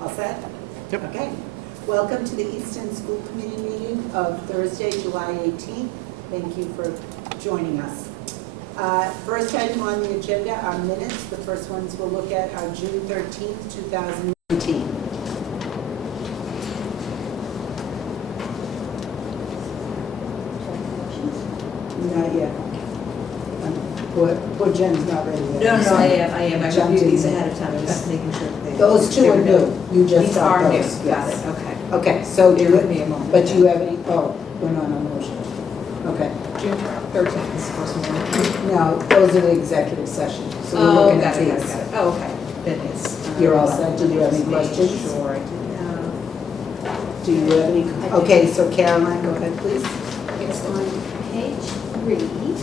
All set? Yep. Okay. Welcome to the Easton School Committee meeting of Thursday, July 18th. Thank you for joining us. First item on the agenda are minutes. The first ones we'll look at are June 13th, 2019. Not yet. Poor Jen's not ready yet. No, I am. I Jumped reviewed these in. ahead of time, just making sure that they. Those two are new. You just These got are new, those. got Yes. it, okay. Okay, so do Bear with you, me a moment. but do you have any, oh, we're not on motion. Okay. June 13th is the first one. No, those are the executive sessions. So we're Oh, looking got at it, these. Oh, okay, then it's. You're all set. Do you have any questions? Sure, I do. Do you have any? Okay, so Caroline, go ahead, please. It's on page 3.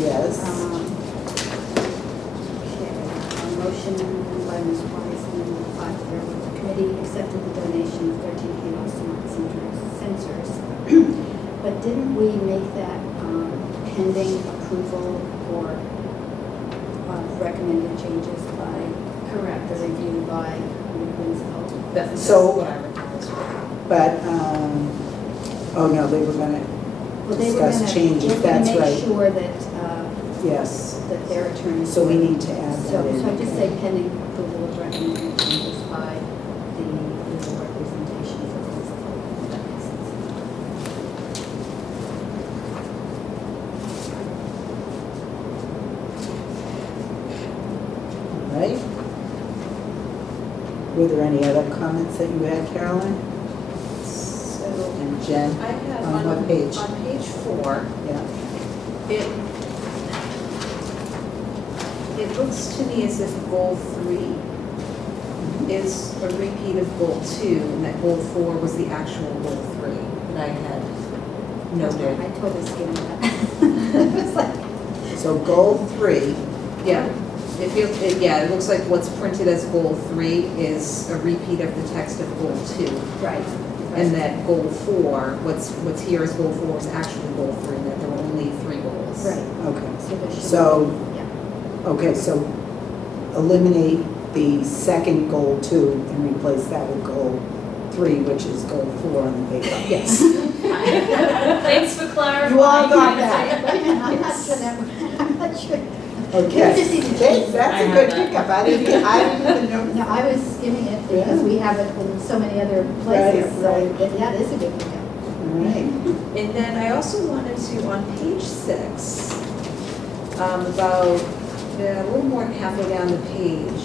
Yes. Okay, a motion by Ms. Wiseman, 5-0. The committee accepted the donation of 13 kilos to sensors. But didn't we make that pending approval or recommended changes by? Correct. The review by the principal? That's So- what I recall as well. But, oh no, they were gonna Well, they were discuss gonna- changes, they were gonna that's make right. sure that, Yes. that their attorney. So we need to add So that in. I just say pending approval of recommended changes by the legal representation for principal. If that makes sense. All right. Were there any other comments that you had, Caroline? So, And Jen? I have On what page? On page 4, Yeah. it looks to me as if goal 3 is a repeat of goal 2, and that goal 4 was the actual goal 3 that I had noted. I totally skimmed that. It's like, So goal 3, Yeah, it looks like what's printed as goal 3 is a repeat of the text of goal 2. right. And that goal 4, what's here as goal 4 is actually goal 3, and that there were only 3 goals. Right. okay. So there should So- be, yeah. Okay, so eliminate the second goal 2 and replace that with goal 3, which is goal 4 on the paper. Yes. Thanks for clarifying. You all got that. Wait a minute, I'm not sure that, I'm not sure. Okay. You just need to Okay, change that's a I good have that. pickup. I didn't even know. No, I was skimming it because we have it in so many other places. Right, So, but yeah, it is a good pickup. All right. And then I also wanted to, on page 6, about a little more than halfway down the page,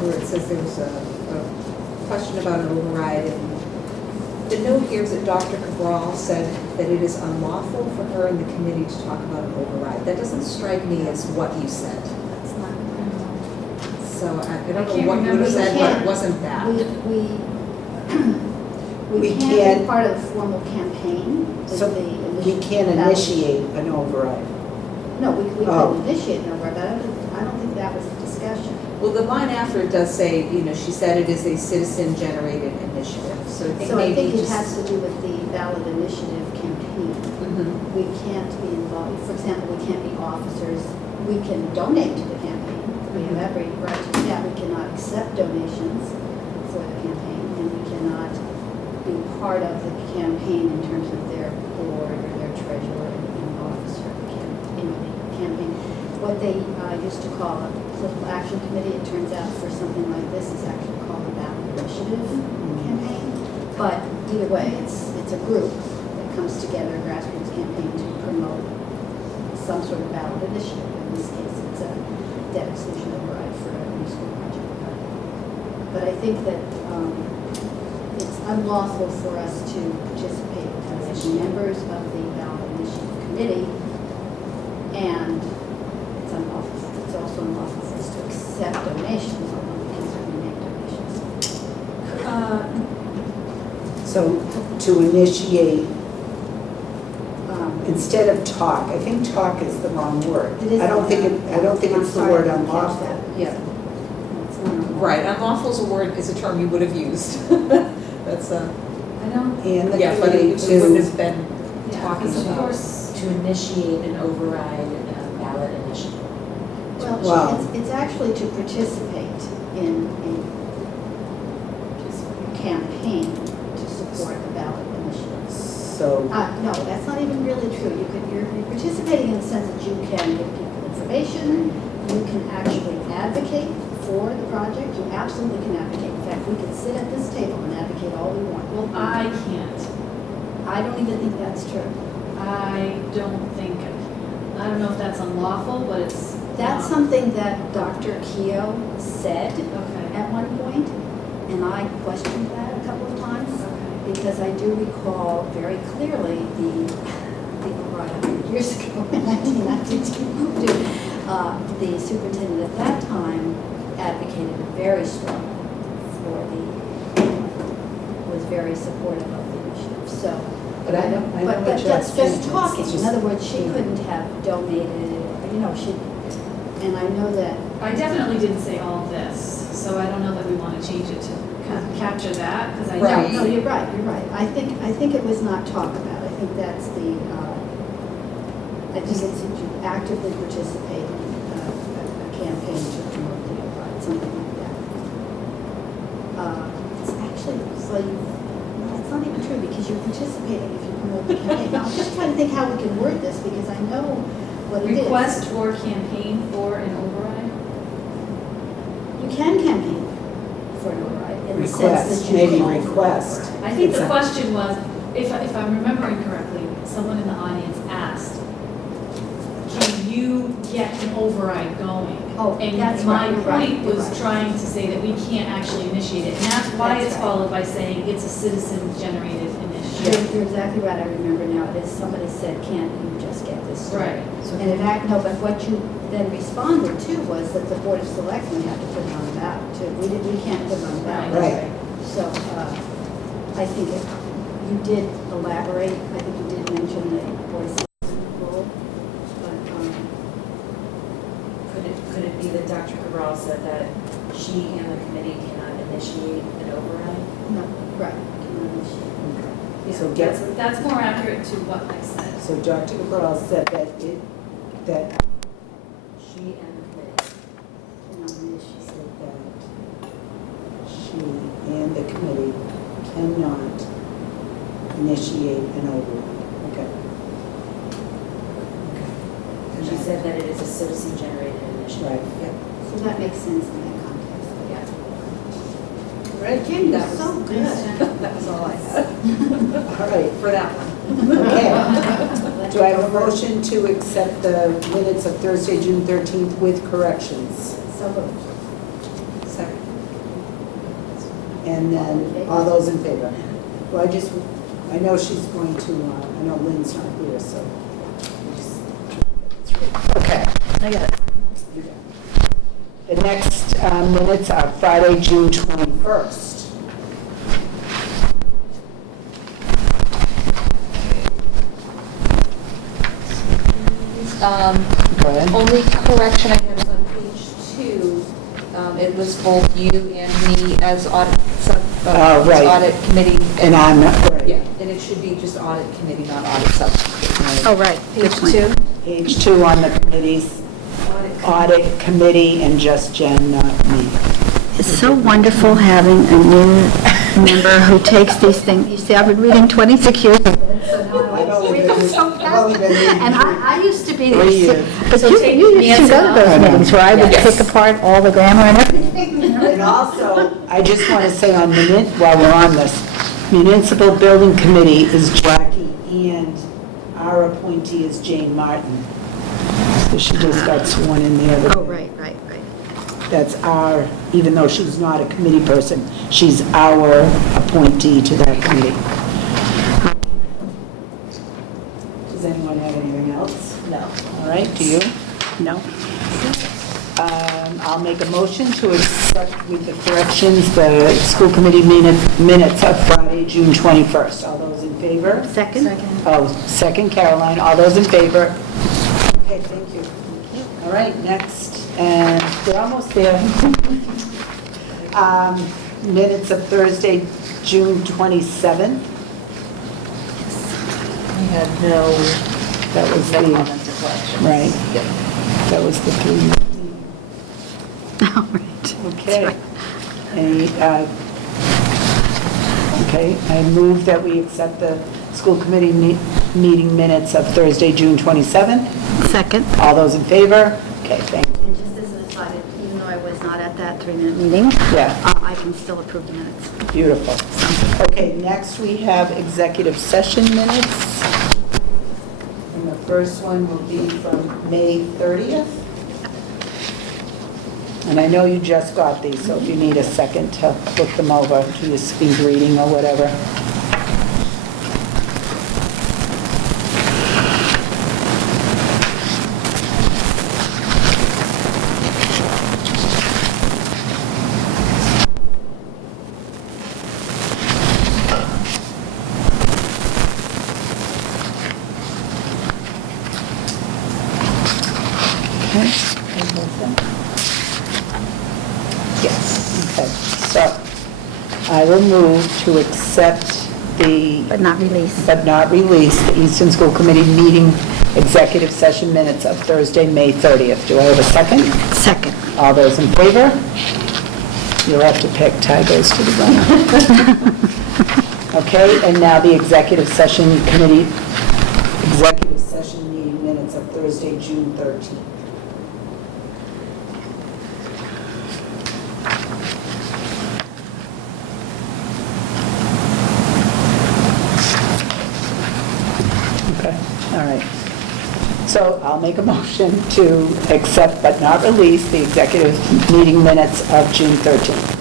where it says there was a question about an override. And the note here is that Dr. Cabral said that it is unlawful for her and the committee to talk about an override. That doesn't strike me as what you said. That's not. So I I don't know can't what you would remember have the said, but can't. it wasn't that. We We can't- can't be part of the formal campaign. is So the we initial can't ballot. initiate an override. No, we Oh. could initiate an override, but I don't think that was the discussion. Well, the line after it does say, she said it is a citizen-generated initiative, so I think So I maybe think it just. has to do with the ballot initiative campaign. Mhm. We can't be involved, for example, we can't be officers, we can donate to the campaign, we have every right to do that, we cannot accept donations for the campaign, and we cannot be part of the campaign in terms of their board or their treasurer and officer, the campaign. What they used to call a political action committee, it turns out for something like this, is actually called a ballot initiative campaign. But either way, it's a group that comes together, a grassroots campaign to promote some sort of ballot initiative. In this case, it's a debt exclusion override for a new school project. But I think that it's unlawful for us to participate as members of the ballot initiative committee, and it's also unlawful for us to accept donations, although we can certainly make donations. So to initiate, Um, instead of talk, I think talk is the wrong word. It is I don't think I'm it's the sorry, word I didn't catch unlawful. that. Yeah. It's not unlawful. Right, unlawful is a term you would have used. That's I don't, And the yeah, but committee it wouldn't to, have been yeah, talking because of about. course, to initiate an override ballot initiative. Well- It's actually to participate in a campaign to support the ballot initiative. So, No, that's not even really true. You're participating in the sense that you can give people information, you can actually advocate for the project, you absolutely can advocate. In fact, we could sit at this table and advocate all we want. Well, I can't. I don't even think that's true. I don't know if that's unlawful, but it's. That's something that Dr. Keogh said Okay. at one point, and I questioned that a couple of times, Okay. because I do recall very clearly the override 100 years ago in 1992. The superintendent at that time advocated very strongly was very supportive of the initiative. So, But I know but what you're that's saying. just talking. It's In just- other words, she couldn't have donated, and I know that, I definitely didn't say all of this, so I don't know that we want to change it to capture that, because I Right. no, you're right. I think it was not talked about. I think that's I think it's that you actively participate in a campaign to promote the override, something like that. It's actually, no, it's not even true, because you're participating if you promote the campaign. Now, I'm just trying to think how we can word this, because I know what it is. Request or campaign for an override? You can campaign for an override in the sense Request, that you maybe call for an request. override. I think It's the a- question was, if I'm remembering correctly, someone in the audience asked, can you get an override going? Oh, And that's my right, you're right, point you're was right. trying to say that we can't actually initiate it, and that's why That's it's right. followed by saying it's a citizen-generated You're initiative. you're exactly right, I remember now, it is, somebody said, can't you just get this started? Right. And in fact, no, but what you then responded to was that the Board of Selectmen had to put it on the ballot too. We can't put it on the ballot. Right. So, I think you did elaborate, I think you did mention the Board of Selectmen role, but, Could it be that Dr. Cabral said that she and the committee cannot initiate an override? no, right. Cannot initiate. So Yeah, get, that's more accurate to what I said. so Dr. Cabral said that She and the committee. Cannot initiate. said that she and the committee cannot initiate an override. Okay. She said that it is a citizen-generated initiative. Right, yeah. So that makes sense in that context. Yeah. Right, Kim, you're That was- so good. That was all I had all right. for that one. Okay. Do I have a motion to accept the minutes of Thursday, June 13th with corrections? So moved. Second. And then, all those in favor? Well, I know she's going to, I know Lynn's not here, so. Okay. I got it. The next minutes are Friday, June 21st. Go ahead. Only correction I have is on page 2. It was both you and me as audit Right. audit committee. And I'm not, right. Yeah, and it should be just audit committee, not audit subcommittee. Oh, right. Page 2. Page 2 on the committees, audit committee, and just Jen, not me. It's so wonderful having a new member who takes these things. You see, I've been reading 26 years of it, I've only been- so I've only been reading and I used to be 3 there. years. But So you take used to Nancy go to off. those I know. meetings where I would Yes. pick apart all the grammar and everything. And also, I just want to say on while we're on this, municipal building committee is Jackie, and our appointee is Jane Martin. So she just got sworn in the other day. Oh, right. That's our, even though she's not a committee person, she's our appointee to that committee. Does anyone have anything else? No. All right, do you? No? I'll make a motion to accept with the corrections the school committee minutes of Friday, June 21st. All those in favor? Second? Oh, second, Caroline. All those in favor? Okay, thank you. All right, next, and we're almost there. Minutes of Thursday, June 27th. We had no That was no the, comments or corrections. right, Yep. that was the 3. All right. Okay. Any, Okay, I move that we accept the school committee meeting minutes of Thursday, June 27th. Second. All those in favor? Okay, thank you. And just as an aside, even though I was not at that 3-minute meeting, Yeah. I can still approve the minutes. Beautiful. Okay, next we have executive session minutes. And the first one will be from May 30th. And I know you just got these, so if you need a second to look them over, do your speed reading or whatever. Okay. Yes, okay. So I will move to accept But not release. but not release the Easton School Committee meeting executive session minutes of Thursday, May 30th. Do I have a second? Second. All those in favor? You'll have to pick, tie goes to the runner. Okay, and now the executive session committee, executive session meeting minutes of Thursday, June 13th. Okay, all right. So I'll make a motion to accept but not release the executive meeting minutes of June 13th.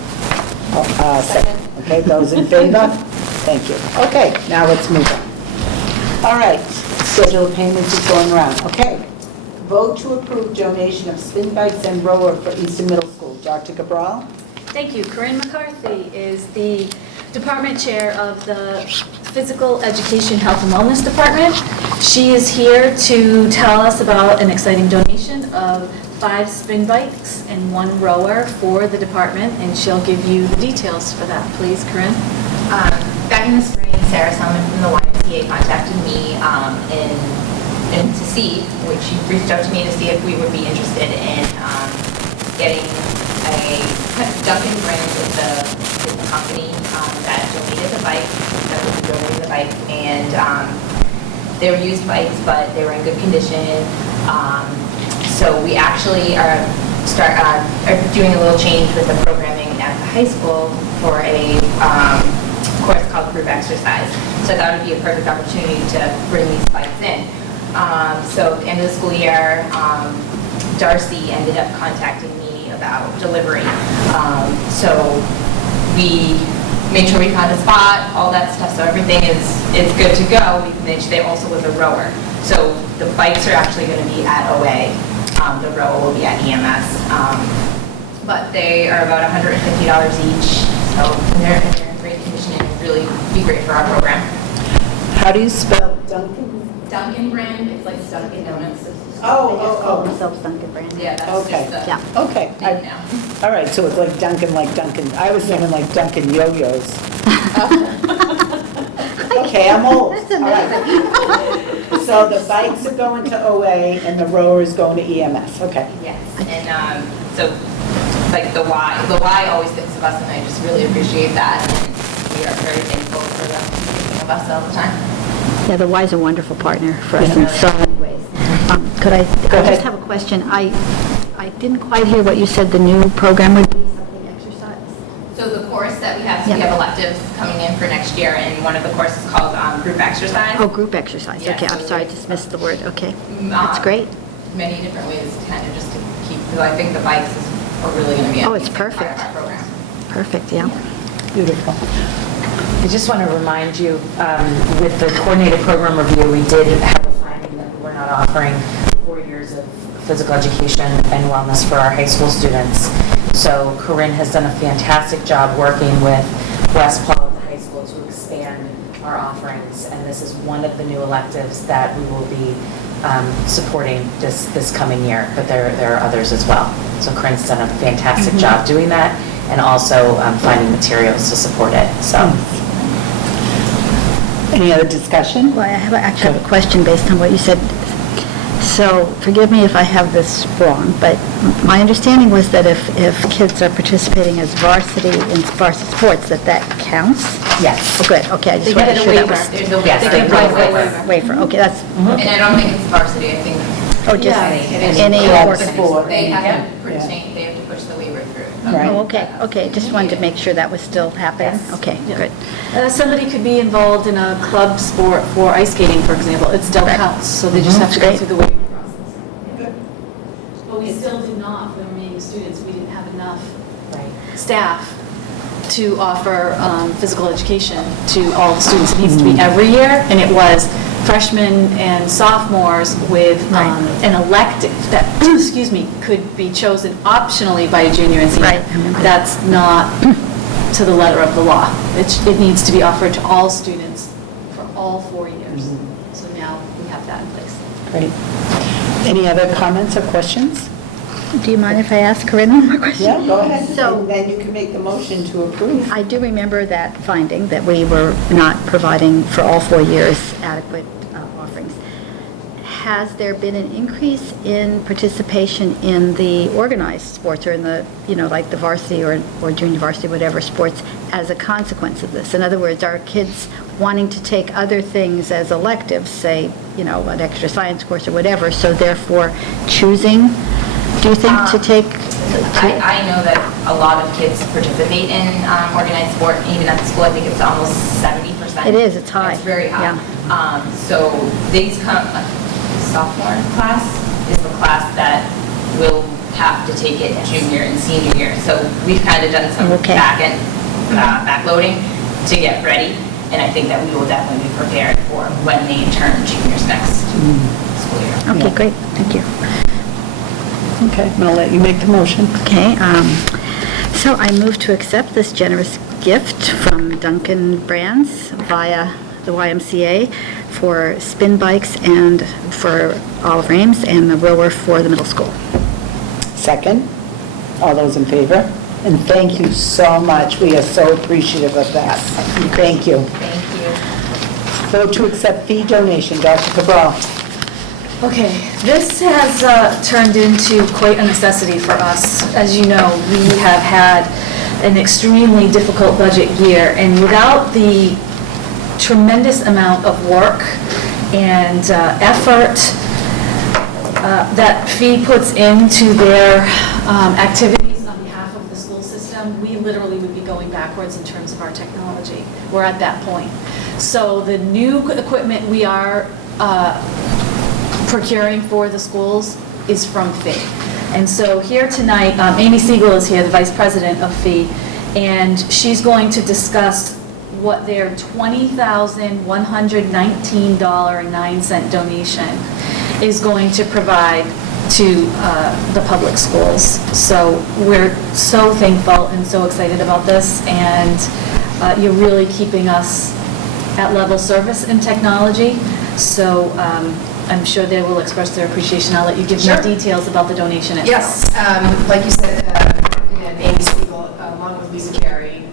Second. Okay, those in favor? Thank you. Okay, now let's move on. All right, schedule of payments is going around. Okay, vote to approve donation of spin bikes and rower for Easton Middle School. Dr. Cabral? Thank you. Corinne McCarthy is the department chair of the Physical Education, Health and Wellness Department. She is here to tell us about an exciting donation of 5 spin bikes and 1 rower for the department, and she'll give you the details for that. Please, Corinne. Back in the spring, Sarah Selman from the YMCA contacted me and to see, which she reached out to me to see if we would be interested in getting a Duncan brand is the company that donated the bike, that was donating the bike, and they were used bikes, but they were in good condition. So we actually are doing a little change with the programming at the high school for a course called group exercise. So I thought it would be a perfect opportunity to bring these bikes in. So at the end of the school year, Darcy ended up contacting me about delivery. So we made sure we found a spot, all that stuff, so everything is good to go. They also was a rower. So the bikes are actually going to be at OA. The rower will be at EMS. But they are about $150 each, so they're in great condition and really be great for our program. How do you spell Duncan? Dunkin' brand, it's like Dunkin' Donuts. They just Oh, call themselves Dunkin' brand. Yeah, that's Okay. just the Yeah. Okay. name now. All right, so it's like Duncan. I was thinking like Duncan yo-yos. Okay, I'm old. That's All right. So the bikes are going to OA and the rower is going to EMS. Okay. Yes, and so like the Y always thinks of us, and I just really appreciate that. And we are very thankful for them thinking of us all the time. Yeah, the Y's a wonderful partner for us Yeah. in so many ways. Could I ahead. just have a question? I didn't quite hear what you said the new program would be, something exercise? So the course that we have, Yeah. we have electives coming in for next year, and one of the courses called group exercise. Oh, group exercise. Yeah, Okay, I'm so sorry, I like- just missed the word. Okay, that's great. Many different ways, kind of just to keep, because I think the bikes are really going to be a Oh, it's big part perfect. of our program. Perfect, yeah. Beautiful. I just want to remind you, with the coordinated program review, we did have a finding that we're not offering 4 years of physical education and wellness for our high school students. So Corinne has done a fantastic job working with West Paul at the high school to expand our offerings, and this is one of the new electives that we will be supporting this coming year, but there are others as well. So Corinne's done a fantastic job doing that, and also finding materials to support it, so. Any other discussion? Well, I actually have a question based on what you said. So forgive me if I have this wrong, but my understanding was that if kids are participating as varsity in varsity sports, that counts? Yes. Oh, good, okay, I They just wanted get to a sure that waiver. was. There's a Yes, waiver. they apply for a waiver. Waiver, okay, that's, And I don't think it's varsity, I think oh, just Yeah. any Yeah, organized. sport. they have Yeah. they have to push the waiver through. Right. Oh, okay, just wanted to make sure that was still happening. Yes. Okay, Yeah. good. Somebody could be involved in a club sport for ice skating, for example. It still Right. counts, so they just have to go Great. through the waiver process. But we still do not, for the remaining students, we didn't have enough Right. staff to offer physical education to all the students. It needs to be every year, and it was freshmen and sophomores with an elective that, excuse me, could be chosen optionally by a junior and senior. Right, I remember that. That's not to the letter of the law. It needs to be offered to all students for all 4 years. So now we have that in place. Great. Any other comments or questions? Do you mind if I ask Corinne one more question? Yeah, go ahead. So- And then you can make the motion to approve. I do remember that finding, that we were not providing for all 4 years adequate offerings. Has there been an increase in participation in the organized sports or in the, like the varsity or junior varsity, whatever sports, as a consequence of this? In other words, are kids wanting to take other things as electives, say, an extra science course or whatever, so therefore choosing, do you think, to take? I know that a lot of kids participate in organized sport, even at the school. I think it's almost 70%. It is, it's high. It's very high. Yeah. So these sophomore class is the class that will have to take it junior and senior year. So we've kind of done some Okay. backloading to get ready, and I think that we will definitely be prepared for when they turn juniors next school year. Okay, great, thank you. Okay, I'm going to let you make the motion. Okay, so I move to accept this generous gift from Duncan Brands via the YMCA for spin bikes and for Olive Ames and the rower for the middle school. Second. All those in favor? And thank you so much. We are so appreciative of that. Thank you. Thank you. Vote to accept fee donation. Dr. Cabral. Okay, this has turned into quite a necessity for us. As you know, we have had an extremely difficult budget year, and without the tremendous amount of work and effort that fee puts into their activities on behalf of the school system, we literally would be going backwards in terms of our technology. We're at that point. So the new equipment we are procuring for the schools is from fee. And so here tonight, Amy Siegel is here, the Vice President of fee, and she's going to discuss what their $20,119.09 donation is going to provide to the public schools. So we're so thankful and so excited about this, and you're really keeping us at level service in technology. So I'm sure they will express their appreciation. I'll let you give more details about the donation itself. Yes, like you said, again, Amy Siegel, along with Lisa Carey,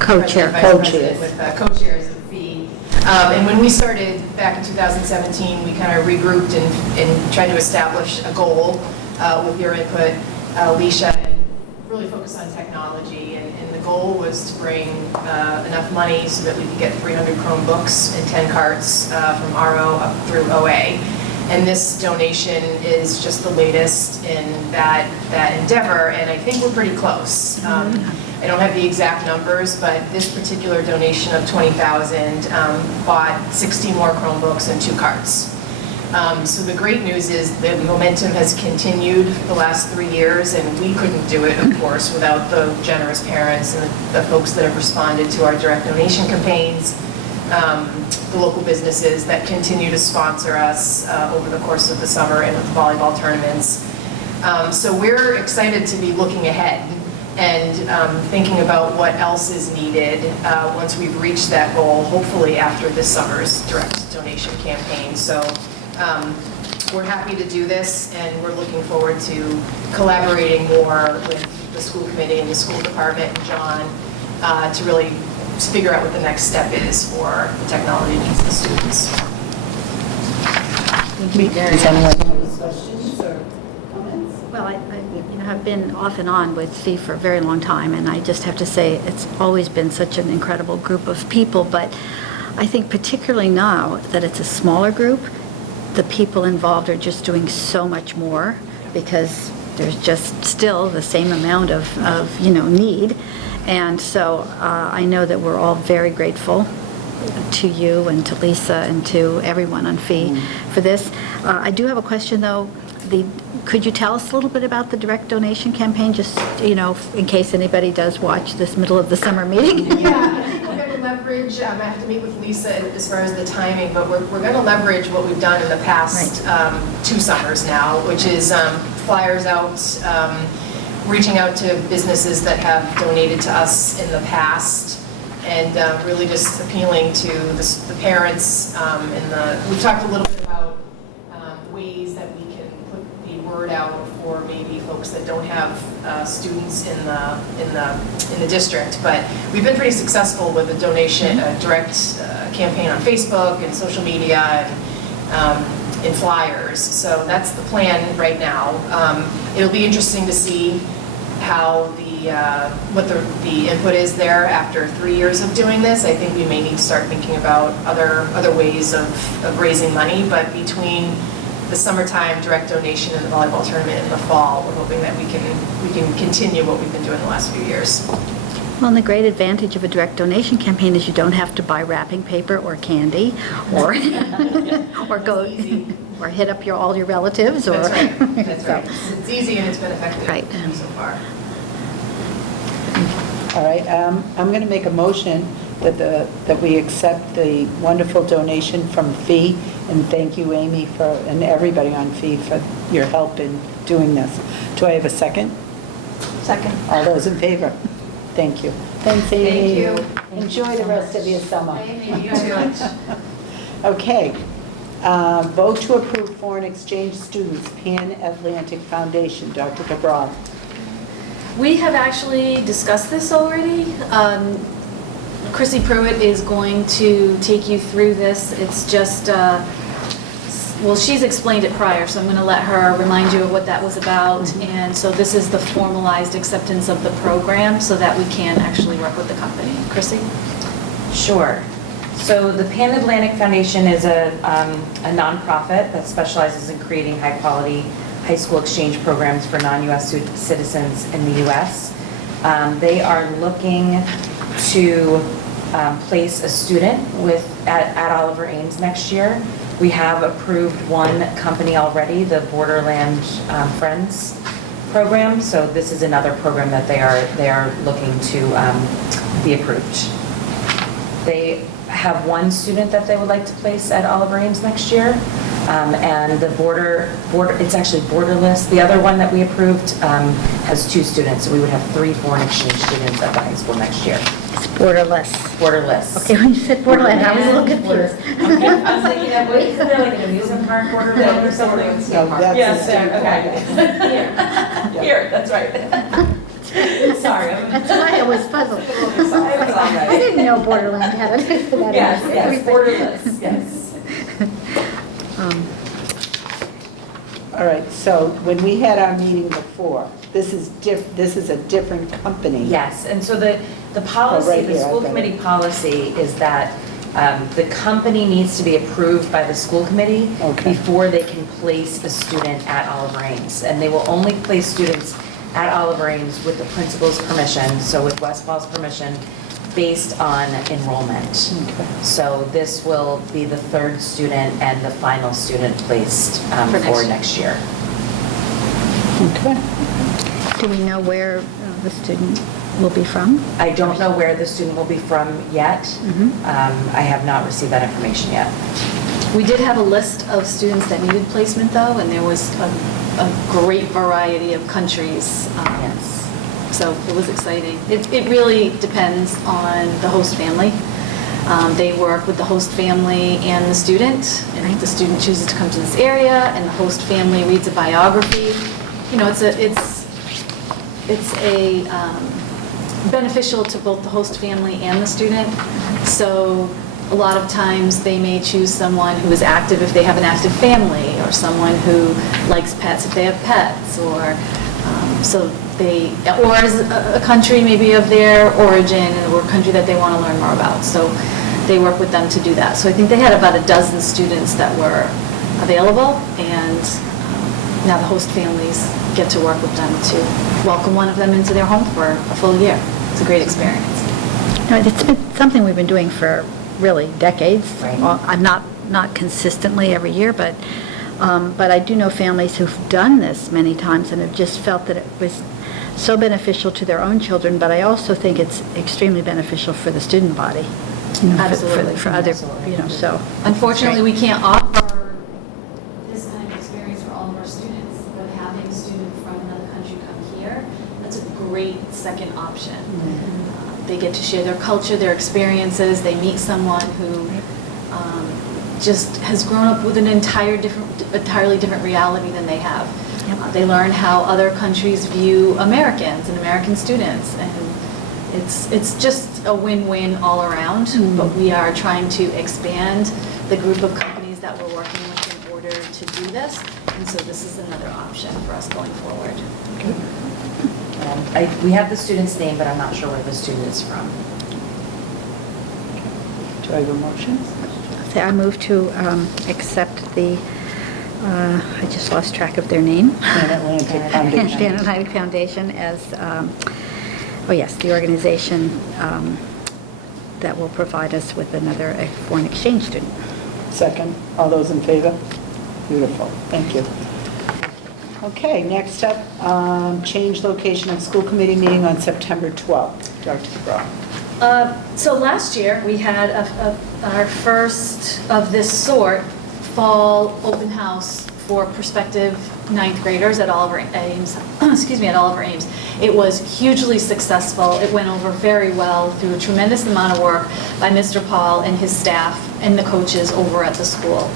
Co-chair. co-chairs with co-chairs of fee. And when we started back in 2017, we kind of regrouped and tried to establish a goal with your input, Alicia, and really focus on technology. And the goal was to bring enough money so that we could get 300 Chromebooks and 10 carts from RO up through OA. And this donation is just the latest in that endeavor, and I think we're pretty close. I don't have the exact numbers, but this particular donation of $20,000 bought 60 more Chromebooks and 2 carts. So the great news is that the momentum has continued the last 3 years, and we couldn't do it, of course, without the generous parents and the folks that have responded to our direct donation campaigns, the local businesses that continue to sponsor us over the course of the summer and with volleyball tournaments. So we're excited to be looking ahead and thinking about what else is needed once we've reached that goal, hopefully after this summer's direct donation campaign. So we're happy to do this, and we're looking forward to collaborating more with the school committee and the school department and John to really figure out what the next step is for the technology needs of the students. Thank you very Does much. anyone have any questions or comments? Well, I have been off and on with FEE for a very long time, and I just have to say, it's always been such an incredible group of people, but I think particularly now that it's a smaller group, the people involved are just doing so much more, because there's just still the same amount of need. And so I know that we're all very grateful to you and to Lisa and to everyone on FEE for this. I do have a question, though. Could you tell us a little bit about the direct donation campaign, just, in case anybody does watch this middle of the summer meeting? Yeah, we're going to leverage, I have to meet with Lisa as far as the timing, but we're going to leverage what we've done in the past 2 summers now, which is flyers out, reaching out to businesses that have donated to us in the past, and really just appealing to the parents. We've talked a little bit about ways that we can put the word out for maybe folks that don't have students in the district. But we've been pretty successful with a donation, a direct campaign on Facebook and social media and in flyers. So that's the plan right now. It'll be interesting to see how what the input is there after 3 years of doing this. I think we may need to start thinking about other ways of raising money, but between the summertime direct donation and the volleyball tournament in the fall, we're hoping that we can continue what we've been doing the last few years. Well, and the great advantage of a direct donation campaign is you don't have to buy wrapping paper or candy, or or hit up all your relatives. That's right. That's So. right. It's easy and it's been effective Right. so far. All right, I'm going to make a motion that we accept the wonderful donation from FEE, and thank you, Amy, and everybody on FEE for your help in doing this. Do I have a second? Second. All those in favor? Thank you. Thanks, Amy. Thank you. Enjoy the rest of your summer. You too. Okay. Vote to approve foreign exchange students, Pan-Atlantic Foundation. Dr. Cabral. We have actually discussed this already. Chrissy Pruitt is going to take you through this. It's just, well, she's explained it prior, so I'm going to let her remind you of what that was about. And so this is the formalized acceptance of the program so that we can actually work with the company. Chrissy? Sure. So the Pan Atlantic Foundation is a nonprofit that specializes in creating high-quality high school exchange programs for non-U.S. citizens in the U.S. They are looking to place a student at Oliver Ames next year. We have approved one company already, the Borderland Friends program. So this is another program that they are looking to be approved. They have one student that they would like to place at Oliver Ames next year. And it's actually borderless. The other one that we approved has 2 students, so we would have 3 foreign exchange students at the high school next year. It's borderless. Borderless. Okay, when you said borderland, I was a little confused. Okay, I was thinking that, wait, isn't there like an amusement park borderland or something? No, that's Yes, the same. okay. Here, that's right. Sorry. That's why I was puzzled. I didn't know borderland had a name for that. Yes, borderless, yes. All right, so when we had our meeting before, this is a different company. Yes, and so the policy, right the here, school I've got committee it. policy is that the company needs to be approved by the school committee Okay. before they can place a student at Oliver Ames. And they will only place students at Oliver Ames with the principal's permission, so with Westfall's permission, based on enrollment. Okay. So this will be the 3rd student and the final student placed For for next next year. Okay. Do we know where the student will be from? I don't know where the student will be from yet. Mhm. I have not received that information yet. We did have a list of students that needed placement, though, and there was a great variety of countries. Yes. So it was exciting. It really depends on the host family. They work with the host family and the student, and if the student chooses to come to this area and the host family reads a biography, it's beneficial to both the host family and the student. So a lot of times they may choose someone who is active if they have an active family, or someone who likes pets if they have pets, or or as a country maybe of their origin, or a country that they want to learn more about. So they work with them to do that. So I think they had about a dozen students that were available, and now the host families get to work with them to welcome one of them into their home for a full year. It's a great experience. No, it's been something we've been doing for really decades. Right. I'm not consistently every year, but I do know families who've done this many times and have just felt that it was so beneficial to their own children, but I also think it's extremely beneficial for the student body. You know, Absolutely. For other, Absolutely. you know, so. Unfortunately, we can't offer this kind of experience for all of our students, but having a student from another country come here, that's a great second option. They get to share their culture, their experiences, they meet someone who just has grown up with an entirely different reality than they have. They learn how other countries view Americans and American students, and it's just a win-win all around. But we are trying to expand the group of companies that we're working with in order to do this, and so this is another option for us going forward. We have the student's name, but I'm not sure where the student is from. Do I have a motion? So I move to accept the, I just lost track of their name. Pan-Atlantic Foundation. Pan-Atlantic Foundation as, the organization that will provide us with another foreign exchange student. Second, all those in favor? Beautiful, thank you. Okay, next up, change location of school committee meeting on September 12th. Dr. Cabral. So last year, we had our first of this sort fall open house for prospective ninth graders at Oliver Ames. At Oliver Ames. It was hugely successful. It went over very well through a tremendous amount of work by Mr. Paul and his staff and the coaches over at the school.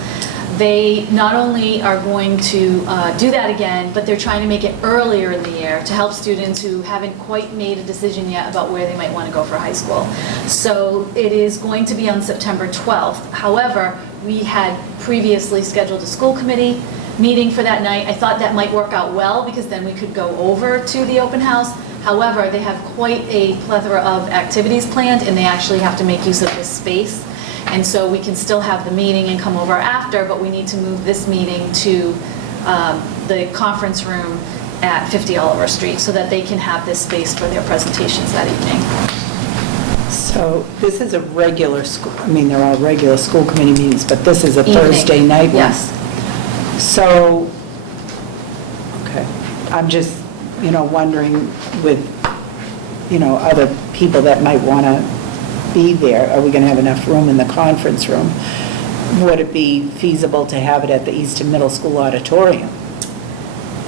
They not only are going to do that again, but they're trying to make it earlier in the year to help students who haven't quite made a decision yet about where they might want to go for high school. So it is going to be on September 12th. However, we had previously scheduled a school committee meeting for that night. I thought that might work out well because then we could go over to the open house. However, they have quite a plethora of activities planned, and they actually have to make use of this space. And so we can still have the meeting and come over after, but we need to move this meeting to the conference room at 50 Oliver Street so that they can have this space for their presentations that evening. So this is a regular school, they're all regular school committee meetings, but this is a Evening. Thursday night one? Yes. So, okay, I'm just, wondering with, other people that might want to be there, are we going to have enough room in the conference room? Would it be feasible to have it at the Easton Middle School auditorium?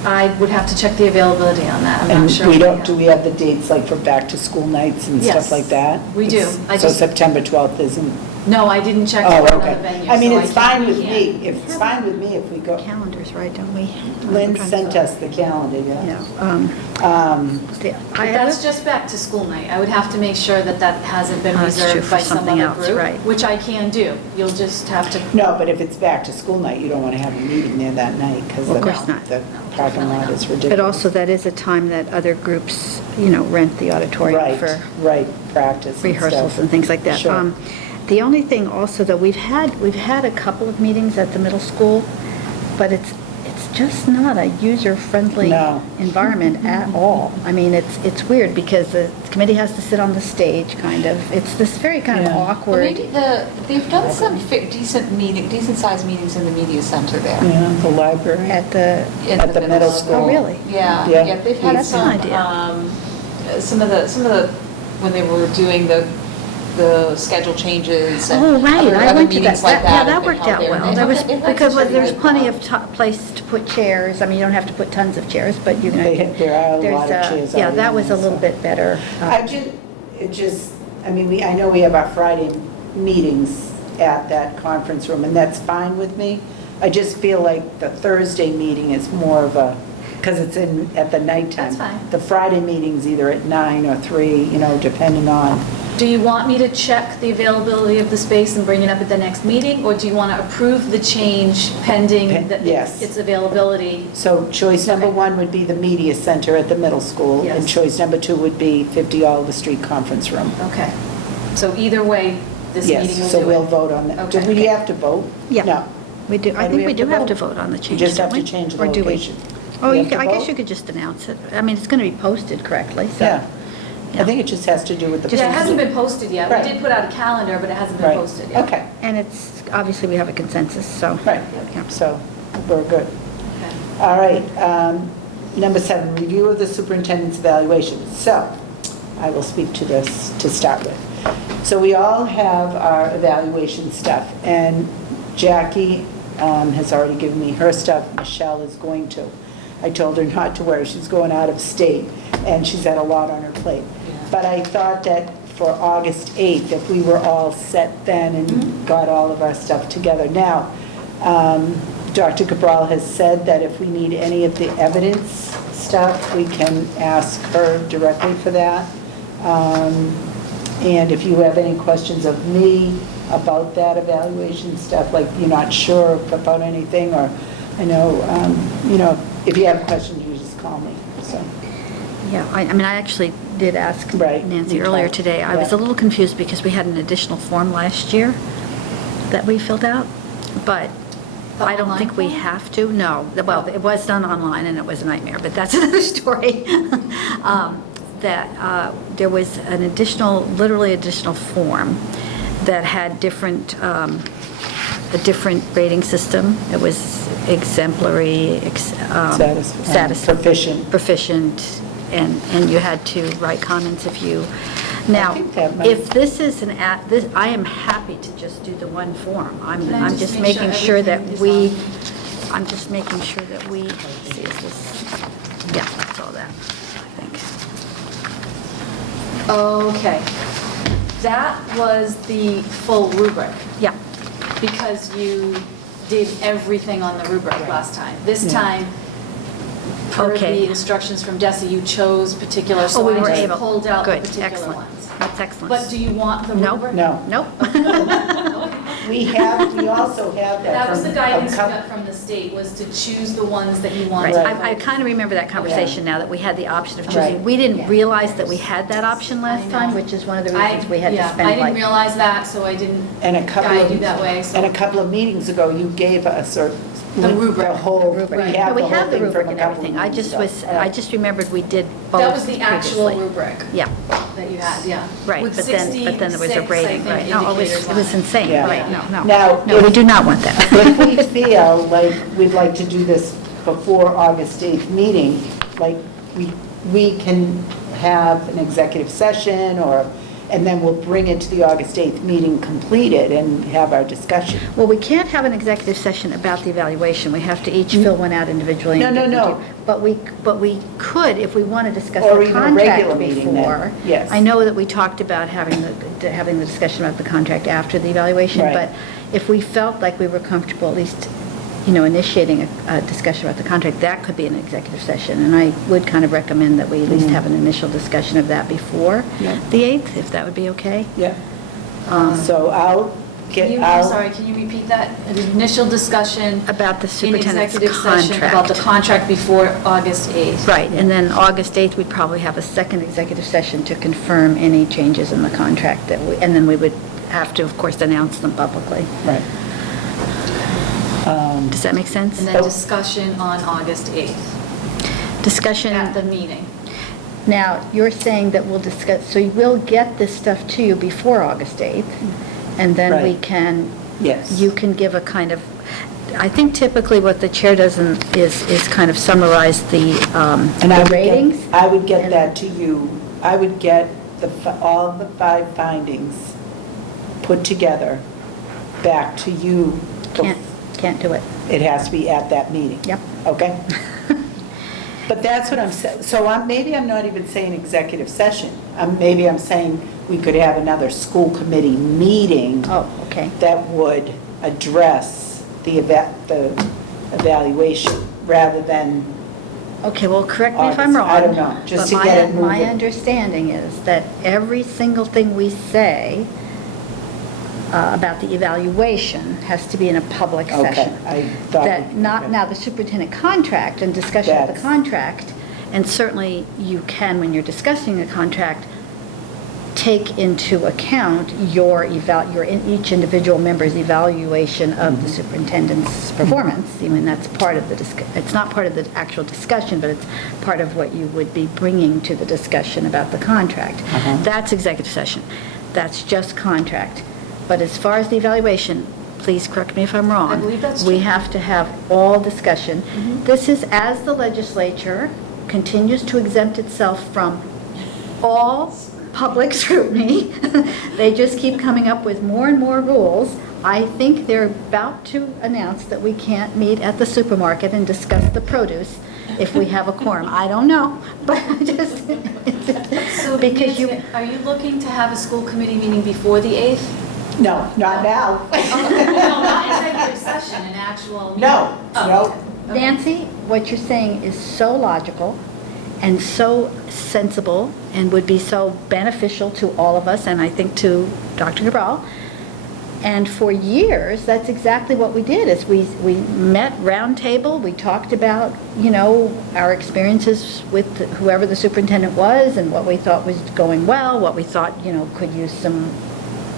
I would have to check the availability on that. I'm And not sure. do we have the dates like for back to school nights and Yes, stuff like that? we do. So September 12th isn't? No, I didn't check Oh, for another okay. venue. I mean, so it's can't- fine with we me, can't. it's fine with me if we go. Calendars, right, don't we? Lynn sent us the calendar, yeah. Yeah. But that's just back to school night. I would have to make sure that that hasn't been Oh, that's true reserved for by some something other else, group, right. which I can do. You'll just have to. No, but if it's back to school night, you don't want to have a meeting there that night because Of course not. the parking lot is ridiculous. But also, that is a time that other groups, rent the auditorium for Right, practice and rehearsals stuff. and things like that. Sure. The only thing also, that we've had a couple of meetings at the middle school, but it's just not a user-friendly No. environment at all. I mean, it's weird because the committee has to sit on the stage, kind of. It's this very kind of Yeah. Well, awkward. maybe they've done some decent-sized meetings in the media center there. Yeah, the library. At the, At the middle school. oh, really? Yeah, Yeah. yeah, they've Oh, had that's an some, idea. some of the, when they were doing the schedule changes and Oh, right, other I went to meetings that. like that. Yeah, have that been worked held out there. well. And There was, it because pretty there's good. plenty of place to put chairs. I mean, you don't have to put tons of chairs, but you can. There are a there's lot of chairs Yeah, already that in was there, a little so. bit better. I know we have our Friday meetings at that conference room, and that's fine with me. I just feel like the Thursday meeting is more of a, because it's at the nighttime. That's fine. The Friday meeting's either at 9 or 3, depending on Do you want me to check the availability of the space and bring it up at the next meeting? Or do you want to approve the change pending that Yes. its availability? So choice number Okay. 1 would be the media center at the middle school, and Yes. choice number 2 would be 50 Oliver Street Conference Room. Okay. So either way, this meeting will do it? Yes, so we'll vote on that. Do Okay. we have to vote? Yeah. No. We do, I Why do think we do have to vote? vote on the You change, just have don't to we? change the Or do we? location. Oh, We you have to I guess vote? you could just announce it. I mean, it's going to be posted correctly, so. Yeah. I Yeah. think it just has to do with the. Yeah, it hasn't been posted yet. We Right. did put out a calendar, but it hasn't been Right. posted yet. Okay, And it's, obviously, we have a consensus, so. right, Yeah. so we're good. Okay. All right, number 7, review of the superintendent's evaluation. So, I will speak to this to start with. So we all have our evaluation stuff, and Jackie has already given me her stuff, Michelle is going to. I told her not to worry, she's going out of state, and she's had a lot on her plate. But I thought that for August 8th, if we were all set then and got all of our stuff together. Now, Dr. Cabral has said that if we need any of the evidence stuff, we can ask her directly for that. And if you have any questions of me about that evaluation stuff, like you're not sure about anything, or I know, if you have questions, you just call me, so. Yeah, I mean, I actually did ask Right, Nancy you earlier talked, today. I was yeah. a little confused because we had an additional form last year that we filled out, but The I don't online think we form? have to, no. Well, it was done online and it was a nightmare, but that's another story. There was an literally additional form that had a different rating system. It was exemplary, Proficient. proficient, and you had to write comments if you, now, think that might- if this is I am happy to just do the one form. Can I I'm just just make sure making sure that everything is I'm just making sure that we, let's see, is this, yeah, that's all that, I think. Okay. That was the full rubric, Yeah, because you did everything on the rubric last time. This Yeah. time, per Okay. the instructions from Desi, you chose particular, oh, so we I were just able. pulled out the Good, particular excellent. ones. That's excellent. But do you want the No. rubric? No. Nope. We also have that That was from the guidance a we couple. got from the state, was to choose the ones that you Right, wanted. I kind of remember that conversation now, that we had the option of choosing. Right. We didn't realize that we had that option last time, which is one of the reasons we had to spend I didn't like. realize that, so I didn't And a couple guide of, you that way, so. and a couple of meetings ago, you gave us The rubric. The whole, The rubric. we No, have we the whole have the thing rubric from a and couple everything. of I meetings just ago. I just remembered we did both That was the actual previously. rubric Yeah, that you had, yeah. right, With but then there was a 66, I rating, think, right. No, indicators it was on insane, Yeah. right, no. Now, No, we if- do not want that. If we feel like we'd like to do this before August 8th meeting, like, we can have an executive session, and then we'll bring it to the August 8th meeting completed and have our discussion. Well, we can't have an executive session about the evaluation. We have to each fill one out individually. and No, get no, them no. to- But we could, if we want to discuss Or the even a regular contract meeting then, before. yes. I know that we talked about having the discussion about the contract after the evaluation. Right. But if we felt like we were comfortable at least, initiating a discussion about the contract, that could be an executive session. And I would kind of recommend that we at least have an initial discussion of that before Yeah. the 8th, if that would be okay. Yeah. So I'll I'm sorry, can you repeat that? An initial discussion About the in superintendent's executive session about the contract. contract before August 8th. Right, and then August 8th, we'd probably have a second executive session to confirm any changes in the contract and then we would have to, of course, announce them publicly. Right. Does that make sense? And then discussion on August 8th Discussion, at the meeting. now, you're saying that we'll discuss, so we'll get this stuff to you before August 8th, and then we Right. can, Yes. you can give a kind of, I think typically what the chair does is kind of summarize the And I would get- ratings. I would get and- that to you. I would get all the 5 findings put together back to you. Can't do it. It has to be at that meeting. Yep. Okay? But that's what I'm saying. So maybe I'm not even saying executive session. Maybe I'm saying we could have another school committee meeting Oh, okay. that would address the evaluation rather than Okay, well, correct me if I'm August, wrong. I don't know, just but to get it My moving. understanding is that every single thing we say about the evaluation has to be in a public Okay, session. I thought. That not, okay. now, the superintendent contract and discussion of the That's- contract, and certainly you can, when you're discussing a contract, take into account your each individual member's evaluation of the superintendent's performance. I mean, that's part of the, it's not part of the actual discussion, but it's part of what you would be bringing to the discussion about the contract. That's executive session. That's just contract. But as far as the evaluation, please correct me if I'm wrong. I believe that's We true. have to have all discussion. This is as the legislature continues to exempt itself from all public scrutiny. They just keep coming up with more and more rules. I think they're about to announce that we can't meet at the supermarket and discuss the produce if we have a quorum. I don't know, but just, So because you, Nancy, are you looking to have a school committee meeting before the 8th? No, not now. No, not executive session, an actual meeting. No, Oh, no. okay. Nancy, what you're saying is so logical and so sensible and would be so beneficial to all of us, and I think to Dr. Cabral. And for years, that's exactly what we did, is we met round table, we talked about, our experiences with whoever the superintendent was and what we thought was going well, what we thought, could use some,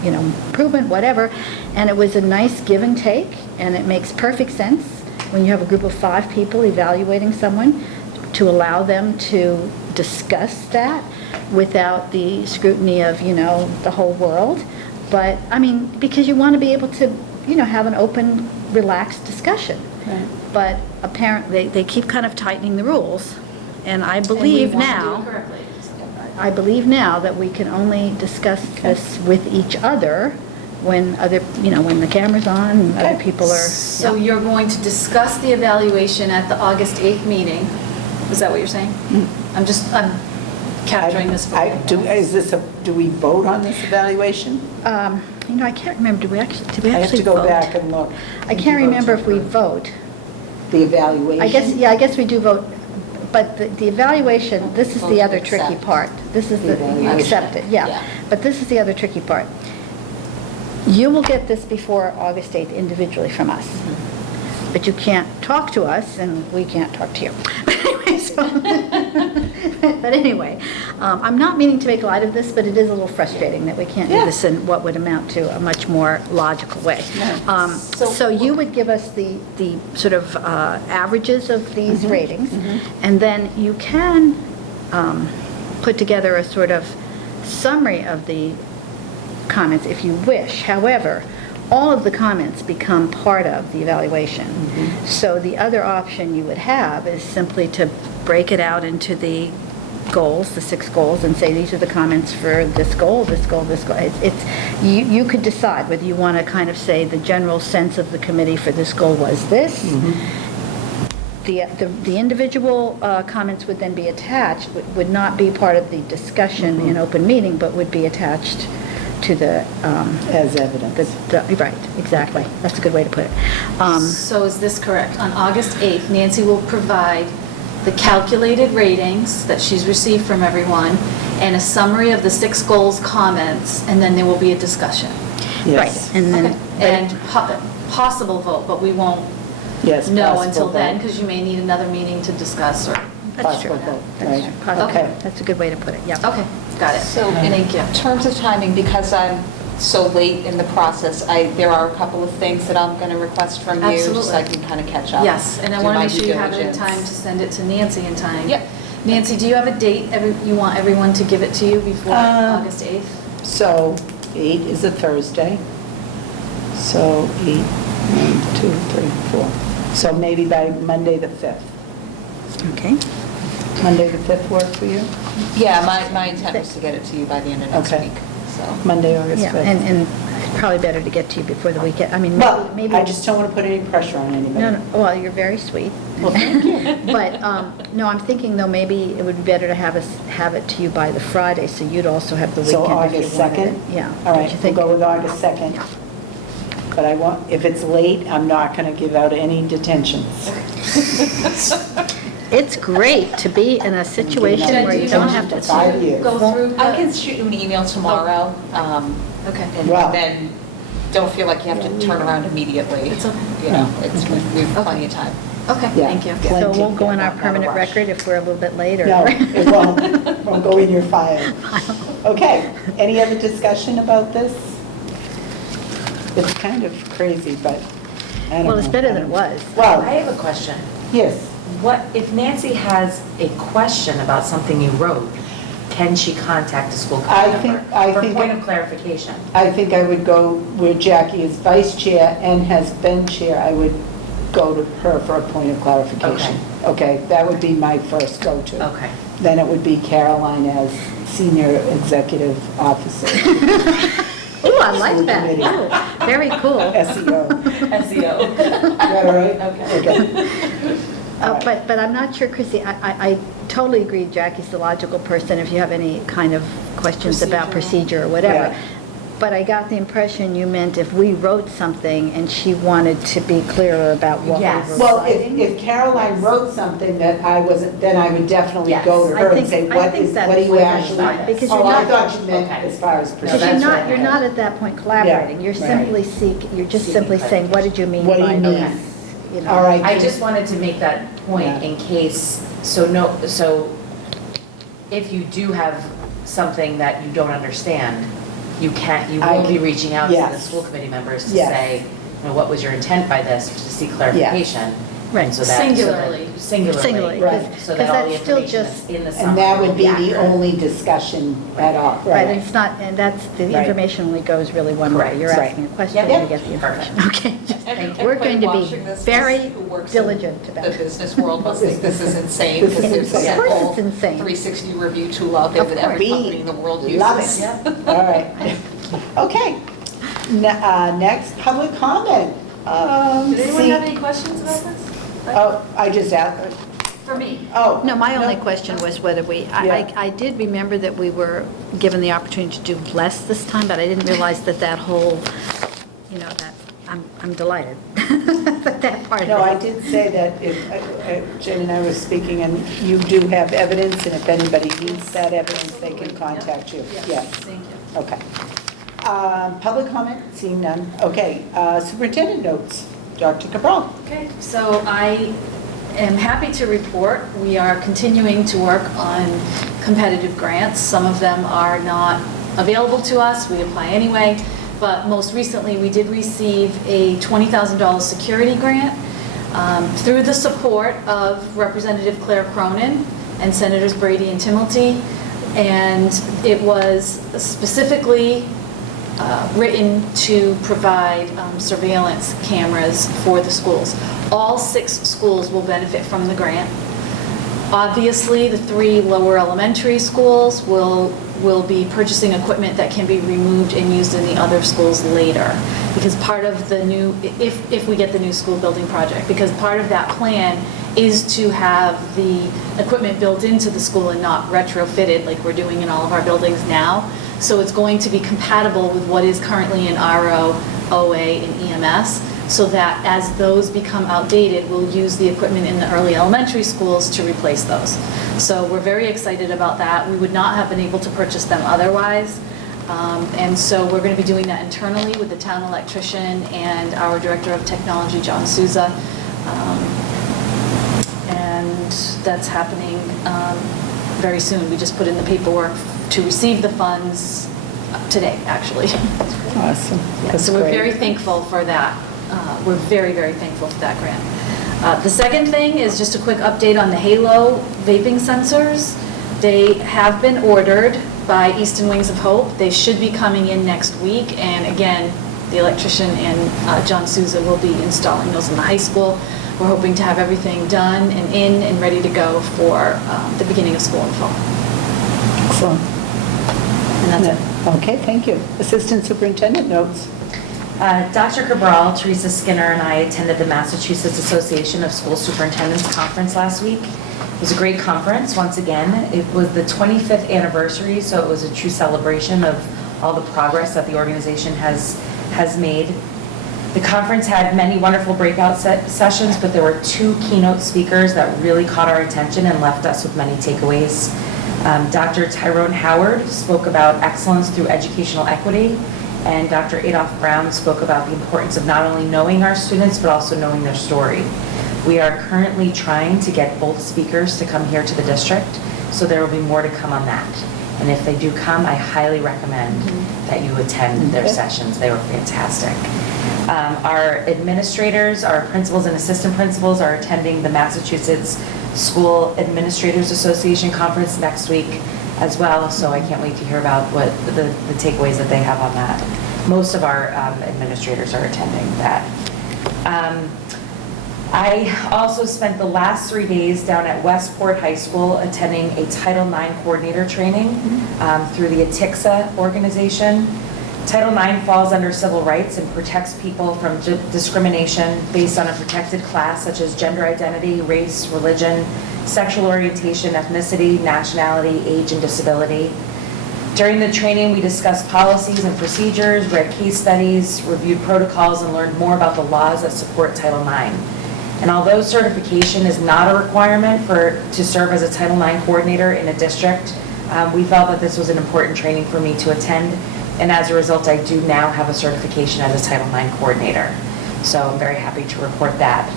improvement, whatever. And it was a nice give and take, and it makes perfect sense when you have a group of 5 people evaluating someone to allow them to discuss that without the scrutiny of, the whole world. But, because you want to be able to, have an open, relaxed discussion. Right. But apparently, they keep kind of tightening the rules. And I And we believe want to do now, it correctly. I believe now that we can only discuss this with each other when when the camera's on and other Okay. people are. So you're going to discuss the evaluation at the August 8th meeting? Is that what you're saying? I'm capturing this for you. Do we vote on this evaluation? I can't remember, did we actually vote? I have to go back and look. I can't remember if we vote. The evaluation? I guess we do vote, but the evaluation, this is the other tricky part. This is The the, evaluation. accept it, yeah. But this is the other tricky part. You will get this before August 8th individually from us. But you can't talk to us, and we can't talk to you. But anyway, I'm not meaning to make light of this, but it is a little frustrating that we can't do this in what would amount to a much more logical way. So you would give us the sort of averages of these ratings, and then you can put together a sort of summary of the comments if you wish. However, all of the comments become part of the evaluation. So the other option you would have is simply to break it out into the goals, the 6 goals, and say these are the comments for this goal, this goal, this goal. You could decide whether you want to kind of say the general sense of the committee for this goal was this. The individual comments would then be attached, would not be part of the discussion in open meeting, but would be attached to the... As evidence. Right, exactly. That's a good way to put it. So is this correct? On August 8th, Nancy will provide the calculated ratings that she's received from everyone and a summary of the 6 goals, comments, and then there will be a discussion. Yes. Right, and then... Okay. And possible vote, but we won't Yes, know possible until then, vote. because you may need another meeting to discuss or... That's true. Possible vote, That's right. true. Possible. Okay. That's a good way to put it, yeah. Okay, got it. So Thank you. in terms of timing, because I'm so late in the process, there are a couple of things that I'm going to request from you, so I can kind of catch up. Yes, and I do want to my make sure due you have it in diligence. time to send it to Nancy in time. Yep. Nancy, do you have a date you want everyone to give it to you before August 8th? So 8 is a Thursday. So 8, 1, 2, 3, 4. So maybe by Monday the 5th. Okay. Monday the 5th work for you? Yeah, my intent was to get it to you by the end of next Okay. week, so. Monday, August Yeah, 5th. and probably better to get to you before the weekend. I mean, Well, maybe... I just don't want to put any pressure on anybody. No, well, you're very sweet. Well, thank you. But, no, I'm thinking, though, maybe it would be better to have it to you by the Friday, so you'd also have the So weekend if you August wanted 2nd? it. Yeah. All Don't right, you we'll think? go with August 2nd. But if it's late, I'm not going to give out any detentions. It's great to be in a situation Jen, where do you you don't want have to. 5 years. Go through I the- can shoot you an email tomorrow, Okay. and Wow. then don't feel like you have to turn around immediately. It's okay. You know, we have plenty of time. Okay, Yeah. thank you. Plenty. So it won't go in our Not a permanent rush. record if we're a little bit later. No, it won't go in your file. Okay, any other discussion about this? It's kind of crazy, but I don't know. Well, it's better than it was. I Well, have a question. yes, What, if Nancy has a question about something you wrote, can she contact the school I committee think- member? I For think- point of clarification. I think I would go where Jackie is vice chair and has been chair, I would go to her for a point of clarification. Okay, that would be my first go-to. Okay. Then it would be Caroline as senior executive officer, Ooh, I like School that. committee. Ooh, very cool. SEO. SEO. Is that all right? Okay. But I'm not sure, Chrissy, I totally agree Jackie's the logical person if you have any kind of questions about procedure or whatever. Yeah. But I got the impression you meant if we wrote something and she wanted to be clearer about what we Yes. were Well, writing. if Caroline wrote something that I wasn't, then I would definitely Yes. go to I her and think- say, I what think is, that's what do you fine, actually? fine, because Oh, you're I not- thought you meant Okay. as far as Because procedure. you're not at that point collaborating, you're Yeah, simply you're just Seeking simply saying, what did you mean What do by you this? mean? You know. All right. I just wanted to make that point Yeah. in case, so if you do have something that you don't understand, you I will be can- reaching out to the yes. school committee members to Yes. say, you know, what was your intent by this, to seek clarification. Right. And so that- Singularly. Singularly, Right. So because that all the that's still information just, that's in the summary. And that would be will the accurate. only discussion at all. right, it's not, and that's, the Right. information only goes really one way. Correct. You're Right. asking a question Yep. to get the information. Okay. And We're going to be watching this very who works in diligent about the it. business world must think this is insane, This because is there's a insane. Of course whole it's insane. 360 review tool out there Of that course. every company in the world uses. Love it. All right. Okay. Next, public comment. Did anyone see- have any questions about this? Oh, I just asked, For me? oh. No, my only question was whether Yeah. I did remember that we were given the opportunity to do less this time, but I didn't realize that whole, that, I'm delighted that that part of it. No, I did say that if, Jen and I were speaking, and you do have evidence, and if anybody needs that evidence, they can contact you. Yes. Thank you. Okay. Public comment, seeing none. Okay, superintendent notes, Dr. Cabral. Okay, so I am happy to report, we are continuing to work on competitive grants. Some of them are not available to us, we apply anyway, but most recently, we did receive a $20,000 security grant through the support of Representative Claire Cronin and Senators Brady and Timilty, and it was specifically written to provide surveillance cameras for the schools. All 6 schools will benefit from the grant. Obviously, the 3 lower elementary schools will be purchasing equipment that can be removed and used in the other schools later. Because part of the new, if we get the new school building project, because part of that plan is to have the equipment built into the school and not retrofitted like we're doing in all of our buildings now. So it's going to be compatible with what is currently in RO, OA, and EMS, so that as those become outdated, we'll use the equipment in the early elementary schools to replace those. So we're very excited about that. We would not have been able to purchase them otherwise. And so we're going to be doing that internally with the town electrician and our Director of Technology, John Souza. And that's happening very soon. We just put in the paperwork to receive the funds today, actually. Awesome. Yeah, That's so we're great. very thankful for that. We're very, very thankful for that grant. The second thing is just a quick update on the Halo vaping sensors. They have been ordered by Easton Wings of Hope. They should be coming in next week. And again, the electrician and John Souza will be installing those in the high school. We're hoping to have everything done and in and ready to go for the beginning of school in fall. Excellent. And that's it. Okay, thank you. Assistant Superintendent notes. Dr. Cabral, Teresa Skinner, and I attended the Massachusetts Association of School Superintendents Conference last week. It was a great conference, once again. It was the 25th anniversary, so it was a true celebration of all the progress that the organization has made. The conference had many wonderful breakout sessions, but there were 2 keynote speakers that really caught our attention and left us with many takeaways. Dr. Tyrone Howard spoke about excellence through educational equity, and Dr. Adolph Brown spoke about the importance of not only knowing our students, but also knowing their story. We are currently trying to get both speakers to come here to the district, so there will be more to come on that. And if they do come, I highly recommend that you attend their sessions. They were fantastic. Our administrators, our principals and assistant principals are attending the Massachusetts School Administrators Association Conference next week as well, so I can't wait to hear about what the takeaways that they have on that. Most of our administrators are attending that. I also spent the last 3 days down at Westport High School attending a Title IX coordinator training through the ATIXA organization. Title IX falls under civil rights and protects people from discrimination based on a protected class such as gender identity, race, religion, sexual orientation, ethnicity, nationality, age, and disability. During the training, we discussed policies and procedures, read case studies, reviewed protocols, and learned more about the laws that support Title IX. And although certification is not a requirement to serve as a Title IX coordinator in a district, we felt that this was an important training for me to attend. And as a result, I do now have a certification as a Title IX coordinator. So I'm very happy to report that.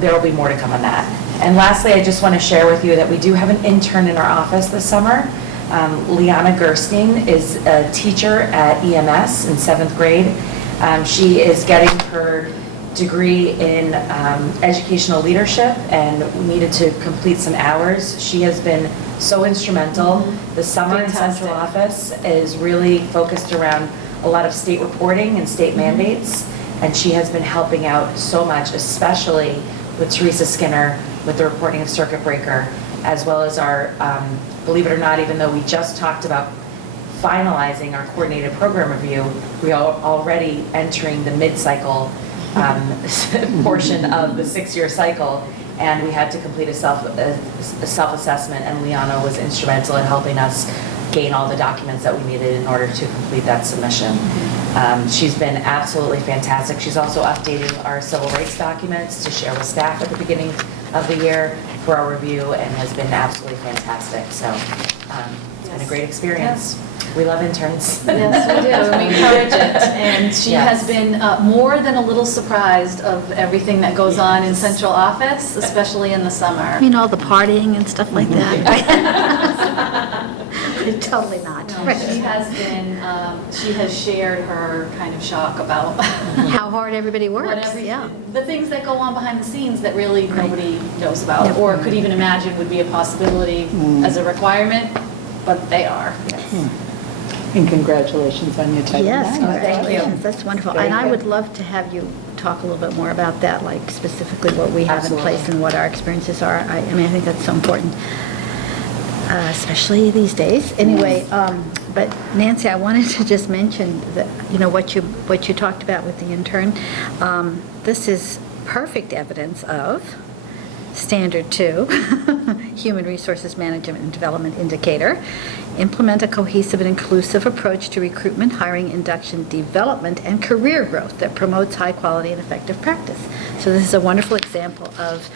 There will be more to come on that. And lastly, I just want to share with you that we do have an intern in our office this summer. Liana Gerstein is a teacher at EMS in 7th grade. She is getting her degree in educational leadership and needed to complete some hours. She has been so instrumental. The summer in central office is really focused around a lot of state reporting and state mandates, and she has been helping out so much, especially with Teresa Skinner with the reporting of circuit breaker, as well as our, believe it or not, even though we just talked about finalizing our coordinated program review, we are already entering the mid-cycle portion of the 6-year cycle, and we had to complete a self-assessment, and Liana was instrumental in helping us gain all the documents that we needed in order to complete that submission. She's been absolutely fantastic. She's also updating our civil rights documents to share with staff at the beginning of the year for our review, and has been absolutely fantastic. So it's been a great experience. We love interns. Yes, we do, and we encourage it. And she Yes. has been more than a little surprised of everything that goes on in central office, especially in the summer. I mean, all the partying and stuff like that. Totally not. No, she has been, she has shared her kind of shock about How hard everybody works, yeah. the things that go on behind the scenes that really nobody knows about or could even imagine would be a possibility as a requirement, but they are. And congratulations on your Title IX. Yes, congratulations, Thank you. that's wonderful. Very And I good. would love to have you talk a little bit more about that, like specifically what we have in Absolutely. place and what our experiences are. I mean, I think that's so important, especially these days. Anyway, but Nancy, I wanted to just mention that, you know, what you talked about with the intern. This is perfect evidence of Standard 2, Human Resources Management and Development Indicator. Implement a cohesive and inclusive approach to recruitment, hiring, induction, development, and career growth that promotes high quality and effective practice. So this is a wonderful example of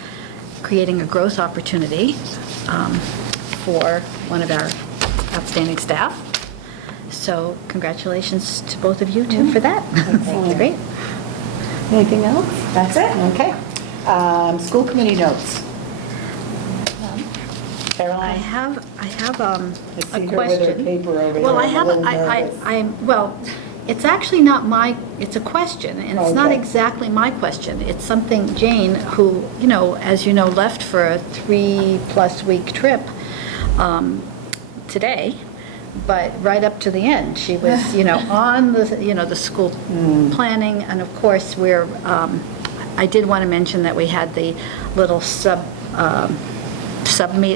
creating a growth opportunity for one of our outstanding staff. So congratulations to both of you too for that. That's great. Anything else? That's it. Okay. School committee notes. I Caroline? have I a see her with her question. paper over Well, there. I I'm a have, little I, nervous. well, it's actually not my, it's a question, and it's not Okay. exactly my question. It's something Jane, who, you know, as you know, left for a 3+ week trip today, but right up to the end, she was, you know, on the, you know, the school planning, and of course, we're, I did want to mention that we had the little sub-meet,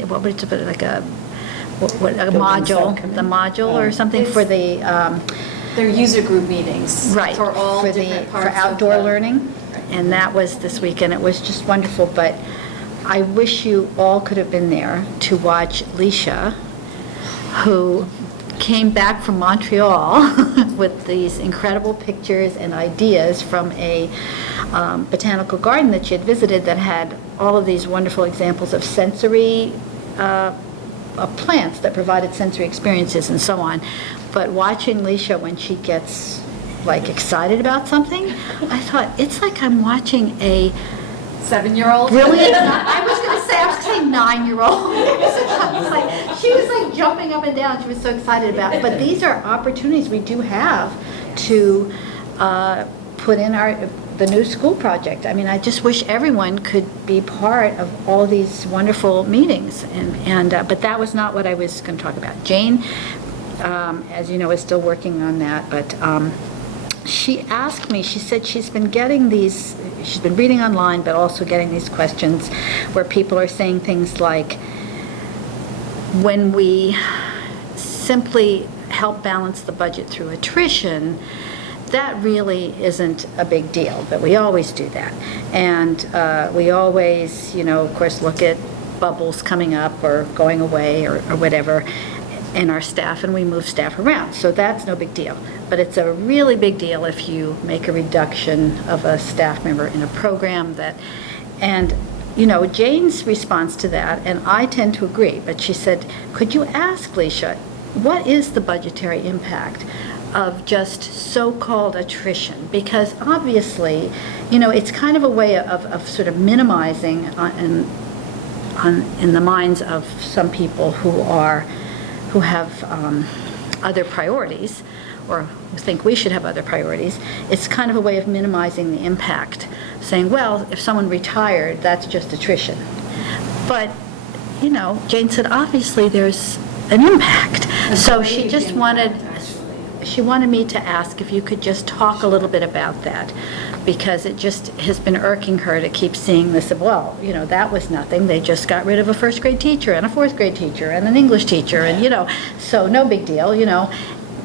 what would it be, like a module, subcommittee? the module or something for the, They're user group meetings. right, For all for different the, parts for of outdoor the- learning. And that was this weekend. It was just wonderful, but I wish you all could have been there to watch Leisha, who came back from Montreal with these incredible pictures and ideas from a botanical garden that she had visited that had all of these wonderful examples of sensory plants that provided sensory experiences and so on. But watching Leisha when she gets like excited about something, I thought, it's like I'm watching a 7-year-old? brilliant, I was going to say 9-year-old. She was like jumping up and down. She was so excited about it. But these are opportunities we do have to put in the new school project. I mean, I just wish everyone could be part of all these wonderful meetings. But that was not what I was going to talk about. Jane, as you know, is still working on that. But she asked me, she said she's been getting these, she's been reading online, but also getting these questions where people are saying things like, when we simply help balance the budget through attrition, that really isn't a big deal, but we always do that. And we always, of course, look at bubbles coming up or going away or whatever in our staff, and we move staff around. So that's no big deal. But it's a really big deal if you make a reduction of a staff member in a program that, and Jane's response to that, and I tend to agree, but she said, could you ask Leisha, what is the budgetary impact of just so-called attrition? Because obviously, it's kind of a way of sort of minimizing in the minds of some people who have other priorities, or who think we should have other priorities. It's kind of a way of minimizing the impact, saying, well, if someone retired, that's just attrition. But, Jane said, obviously there's an impact. So she just wanted me to ask if you could just talk a little bit about that, because it just has been irking her to keep seeing this, well, that was nothing. They just got rid of a first grade teacher and a fourth grade teacher and an English teacher, and, so no big deal,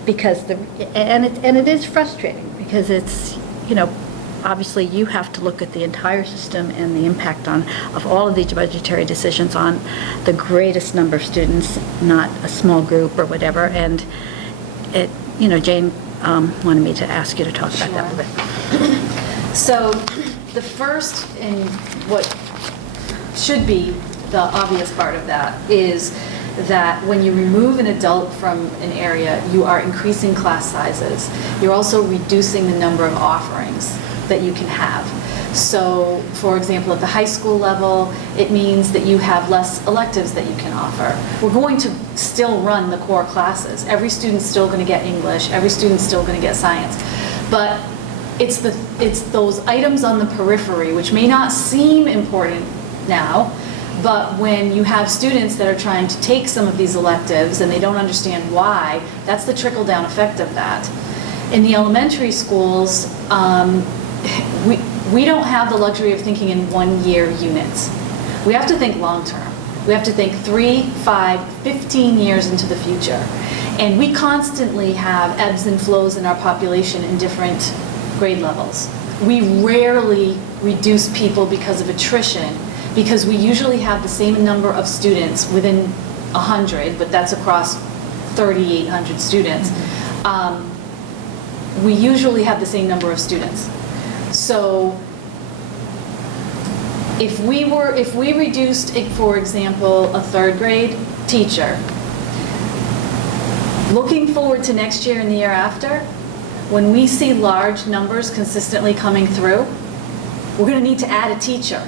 because it is frustrating, because it's, obviously you have to look at the entire system and the impact of all of these budgetary decisions on the greatest number of students, not a small group or whatever. And Jane wanted me to ask you to talk about that a little bit. So the first, and what should be the obvious part of that, is that when you remove an adult from an area, you are increasing class sizes. You're also reducing the number of offerings that you can have. So, for example, at the high school level, it means that you have less electives that you can offer. We're going to still run the core classes. Every student's still going to get English. Every student's still going to get science. But it's those items on the periphery, which may not seem important now, but when you have students that are trying to take some of these electives and they don't understand why, that's the trickle-down effect of that. In the elementary schools, we don't have the luxury of thinking in 1-year units. We have to think long-term. We have to think 3, 5, 15 years into the future. And we constantly have ebbs and flows in our population in different grade levels. We rarely reduce people because of attrition, because we usually have the same number of students within 100, but that's across 3,800 students. We usually have the same number of students. So if we reduced, for example, a 3rd grade teacher, looking forward to next year and the year after, when we see large numbers consistently coming through, we're going to need to add a teacher.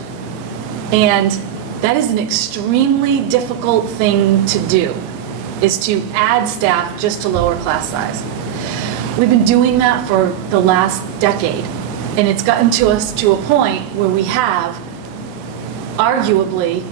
And that is an extremely difficult thing to do, is to add staff just to lower class size. We've been doing that for the last decade, and it's gotten to us to a point where we have arguably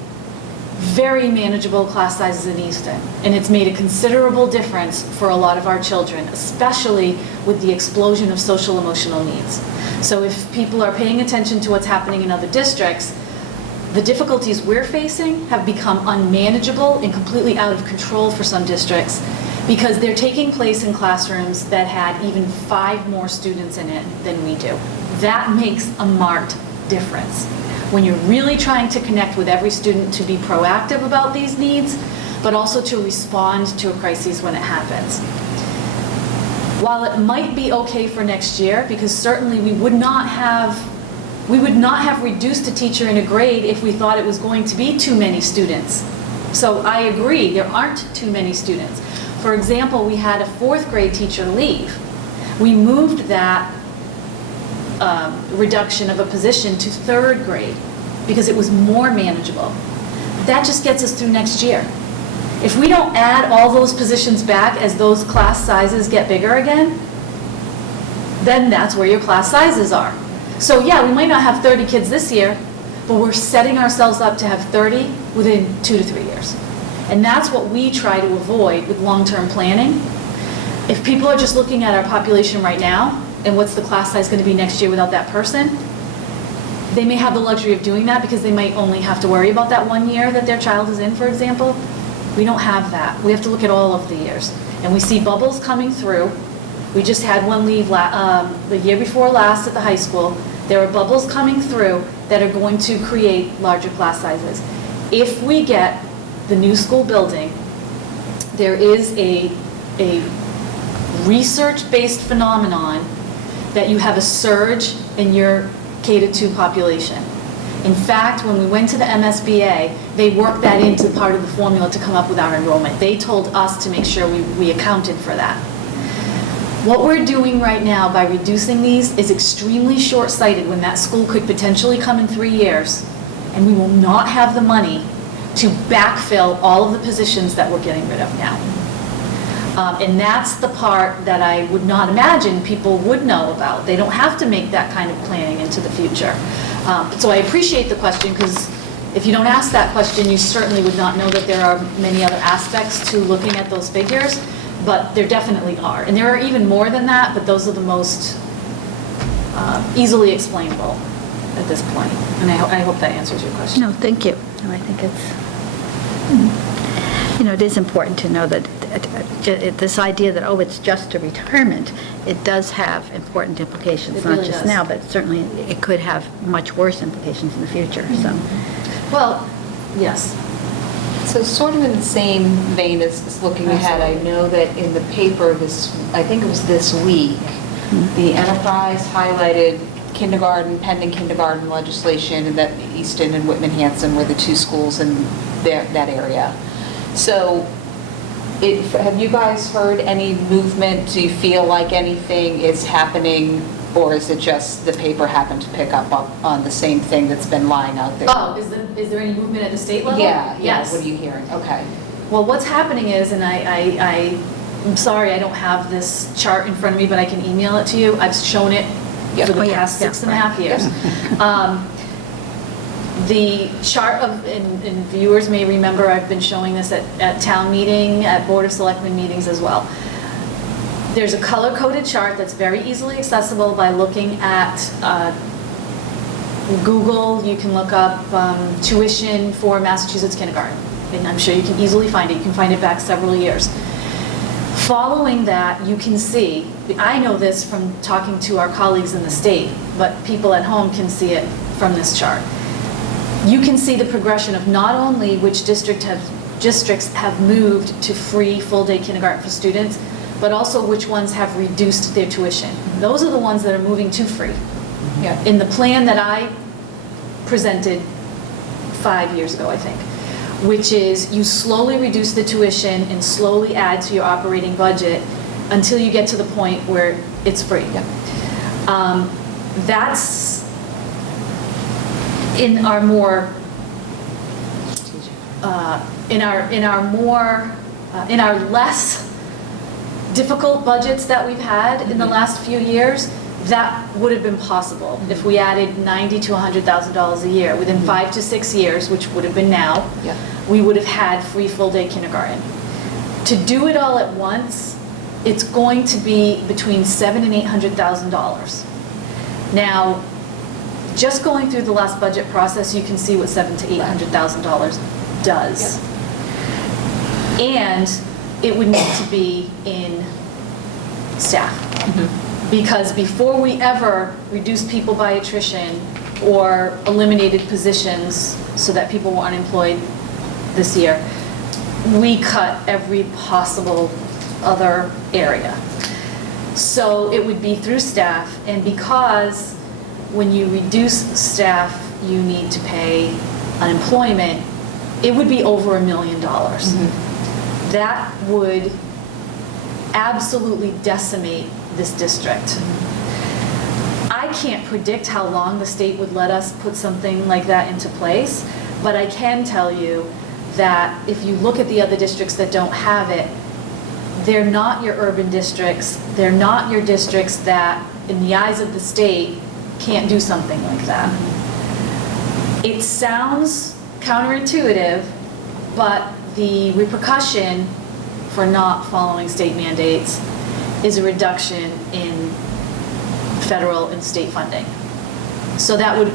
very manageable class sizes in Easton, and it's made a considerable difference for a lot of our children, especially with the explosion of social emotional needs. So if people are paying attention to what's happening in other districts, the difficulties we're facing have become unmanageable and completely out of control for some districts, because they're taking place in classrooms that had even 5 more students in it than we do. That makes a marked difference. When you're really trying to connect with every student to be proactive about these needs, but also to respond to a crisis when it happens. While it might be okay for next year, because certainly we would not have reduced a teacher in a grade if we thought it was going to be too many students. So I agree, there aren't too many students. For example, we had a 4th grade teacher leave. We moved that reduction of a position to 3rd grade because it was more manageable. That just gets us through next year. If we don't add all those positions back as those class sizes get bigger again, then that's where your class sizes are. So yeah, we might not have 30 kids this year, but we're setting ourselves up to have 30 within 2 to 3 years. And that's what we try to avoid with long-term planning. If people are just looking at our population right now, and what's the class size going to be next year without that person, they may have the luxury of doing that because they might only have to worry about that 1 year that their child is in, for example. We don't have that. We have to look at all of the years. And we see bubbles coming through. We just had one leave the year before last at the high school. There are bubbles coming through that are going to create larger class sizes. If we get the new school building, there is a research-based phenomenon that you have a surge in your K-2 population. In fact, when we went to the MSBA, they worked that into part of the formula to come up with our enrollment. They told us to make sure we accounted for that. What we're doing right now by reducing these is extremely short-sighted when that school could potentially come in 3 years, and we will not have the money to backfill all of the positions that we're getting rid of now. And that's the part that I would not imagine people would know about. They don't have to make that kind of planning into the future. So I appreciate the question, because if you don't ask that question, you certainly would not know that there are many other aspects to looking at those figures, but there definitely are. And there are even more than that, but those are the most easily explainable at this point. And I hope that answers your question. No, thank you. No, I think it is important to know that this idea that, it's just a retirement, it does have important implications, It not really just does. now, but certainly it could have much worse implications in the future, so. Well, yes. So sort of in the same vein as looking ahead, I know that in the paper I think it was this week, the Enterprise highlighted pending kindergarten legislation, and that Easton and Whitman-Hanson were the 2 schools in that area. So have you guys heard any movement? Do you feel like anything is happening, or is it just the paper happened to pick up on the same thing that's been lying out there? Oh, is there any movement at the state level? Yeah, Yes. what are you hearing? Okay. Well, what's happening is, and I'm sorry I don't have this chart in front of me, but I can email it to you. I've shown it for the past 6.5 years. The chart and viewers may remember, I've been showing this at town meeting, at Board of Selectmen meetings as well. There's a color-coded chart that's very easily accessible by looking at Google. You can look up tuition for Massachusetts kindergarten, and I'm sure you can easily find it. You can find it back several years. Following that, you can see, I know this from talking to our colleagues in the state, but people at home can see it from this chart. You can see the progression of not only which districts have moved to free full-day kindergarten for students, but also which ones have reduced their tuition. Those are the ones that are moving to free. Yeah. In the plan that I presented 5 years ago, I think, which is you slowly reduce the tuition and slowly add to your operating budget until you get to the point where it's free. Yeah. That's in our more in our less difficult budgets that we've had in the last few years. That would have been possible if we added $90,000 to $100,000 a year. Within 5 to 6 years, which would have been now, Yeah. we would have had free full-day kindergarten. To do it all at once, it's going to be between $700,000 and $800,000. Now, just going through the last budget process, you can see what $700,000 to $800,000 does. And it would need to be in staff. Because before we ever reduced people by attrition or eliminated positions so that people were unemployed this year, we cut every possible other area. So it would be through staff, and because when you reduce staff, you need to pay unemployment, it would be over $1 million. That would absolutely decimate this district. I can't predict how long the state would let us put something like that into place, but I can tell you that if you look at the other districts that don't have it, they're not your urban districts, they're not your districts that, in the eyes of the state, can't do something like that. It sounds counterintuitive, but the repercussion for not following state mandates is a reduction in federal and state funding. So that would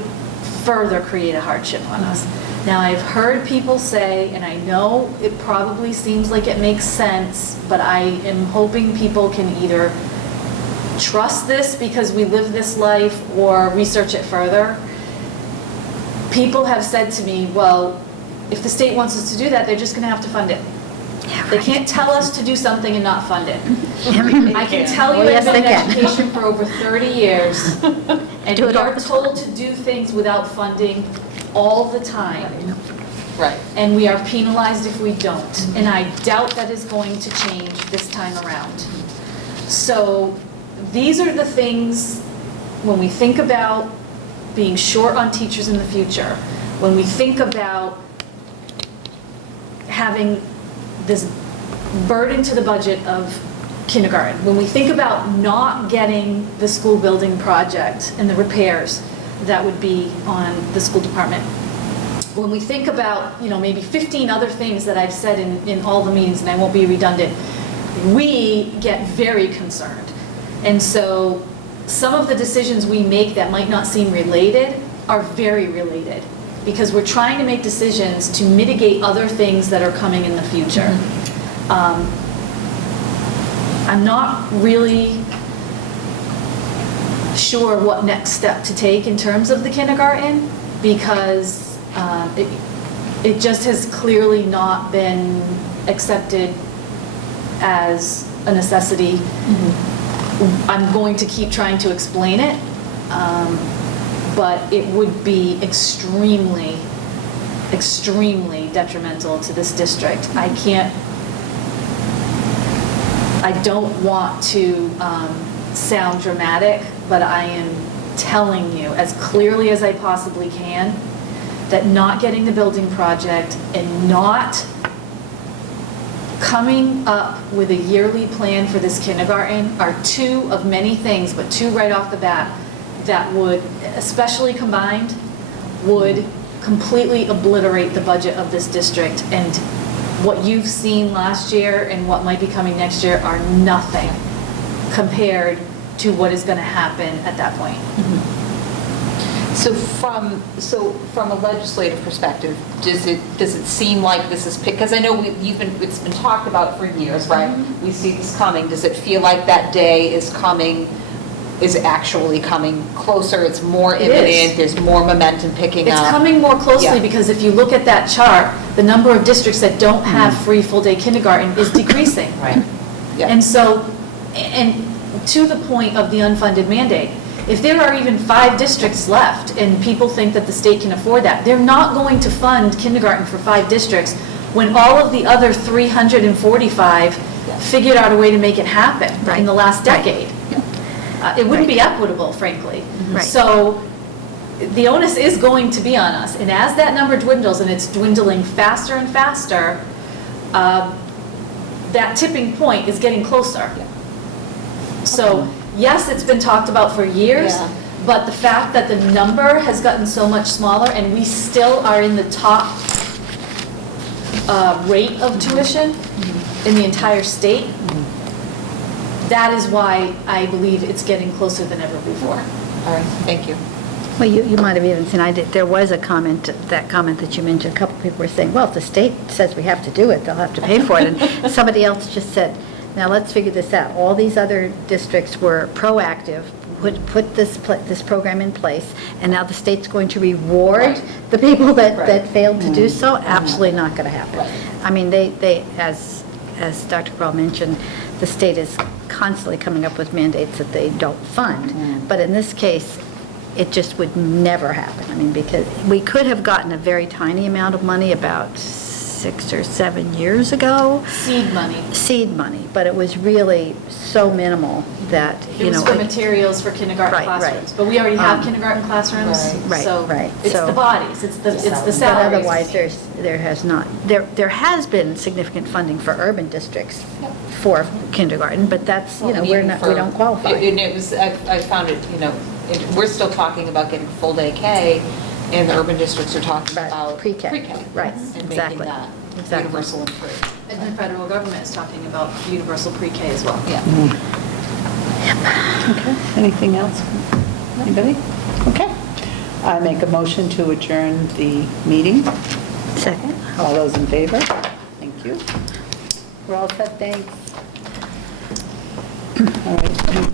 further create a hardship on us. Now, I've heard people say, and I know it probably seems like it makes sense, but I am hoping people can either trust this because we live this life or research it further. People have said to me, well, if the state wants us to do that, they're just going to have to fund it. They can't tell us to do something and not fund it. I can tell you I've been in education for over 30 years, and we are told to do things without funding all the time. Right. And we are penalized if we don't. And I doubt that is going to change this time around. So these are the things, when we think about being short on teachers in the future, when we think about having this burden to the budget of kindergarten, when we think about not getting the school building project and the repairs that would be on the school department, when we think about, maybe 15 other things that I've said in all the meetings, and I won't be redundant, we get very concerned. And so some of the decisions we make that might not seem related are very related, because we're trying to make decisions to mitigate other things that are coming in the future. I'm not really sure what next step to take in terms of the kindergarten, because it just has clearly not been accepted as a necessity. I'm going to keep trying to explain it, but it would be extremely, extremely detrimental to this district. I don't want to sound dramatic, but I am telling you as clearly as I possibly can that not getting the building project and not coming up with a yearly plan for this kindergarten are two of many things, but two right off the bat that would, especially combined, would completely obliterate the budget of this district. And what you've seen last year and what might be coming next year are nothing compared to what is going to happen at that point. So from a legislative perspective, does it seem like this is, because I know it's been talked about for years, right? We see this coming. Does it feel like that day is coming, is actually coming closer? It's more imminent, there's more momentum picking up? It's coming more closely, Yeah. because if you look at that chart, the number of districts that don't have free full-day kindergarten is decreasing. Right. Yeah. And so, and to the point of the unfunded mandate, if there are even 5 districts left and people think that the state can afford that, they're not going to fund kindergarten for 5 districts when all of the other 345 figured out a way to make it happen in the last decade. It wouldn't be equitable, frankly. So the onus is going to be on us. And as that number dwindles, and it's dwindling faster and faster, that tipping point is getting closer. So yes, it's been talked about for years, but the fact that the number has gotten so much smaller and we still are in the top rate of tuition in the entire state, that is why I believe it's getting closer than ever before. All right, thank you. Well, you might have even seen, there was a comment, that comment that you mentioned, a couple people were saying, well, if the state says we have to do it, they'll have to pay for it. And somebody else just said, now let's figure this out. All these other districts were proactive, put this program in place, and now the state's going to reward the people that failed to do so? Absolutely not going to happen. I mean, they, as Dr. Kroll mentioned, the state is constantly coming up with mandates that they don't fund. But in this case, it just would never happen. I mean, because we could have gotten a very tiny amount of money about 6 or 7 years ago. Seed money. But it was really so minimal that, It was for materials for kindergarten Right, classrooms. right. But we already have kindergarten classrooms. Right, So right. it's So- the bodies, it's the but salaries. otherwise, there has been significant funding for urban districts for kindergarten, but that's, Well, and we even don't qualify. And it was, I found it, we're still talking about getting full-day K, and the urban districts are talking Right, about pre-K. Right, And making exactly, that exactly. universal and free. And the federal government is talking about universal pre-K as well. Yeah. Okay, anything else? Anybody? Okay. I make a motion to adjourn the meeting. Second? All those in favor? Thank you. We're all set, thanks. All right.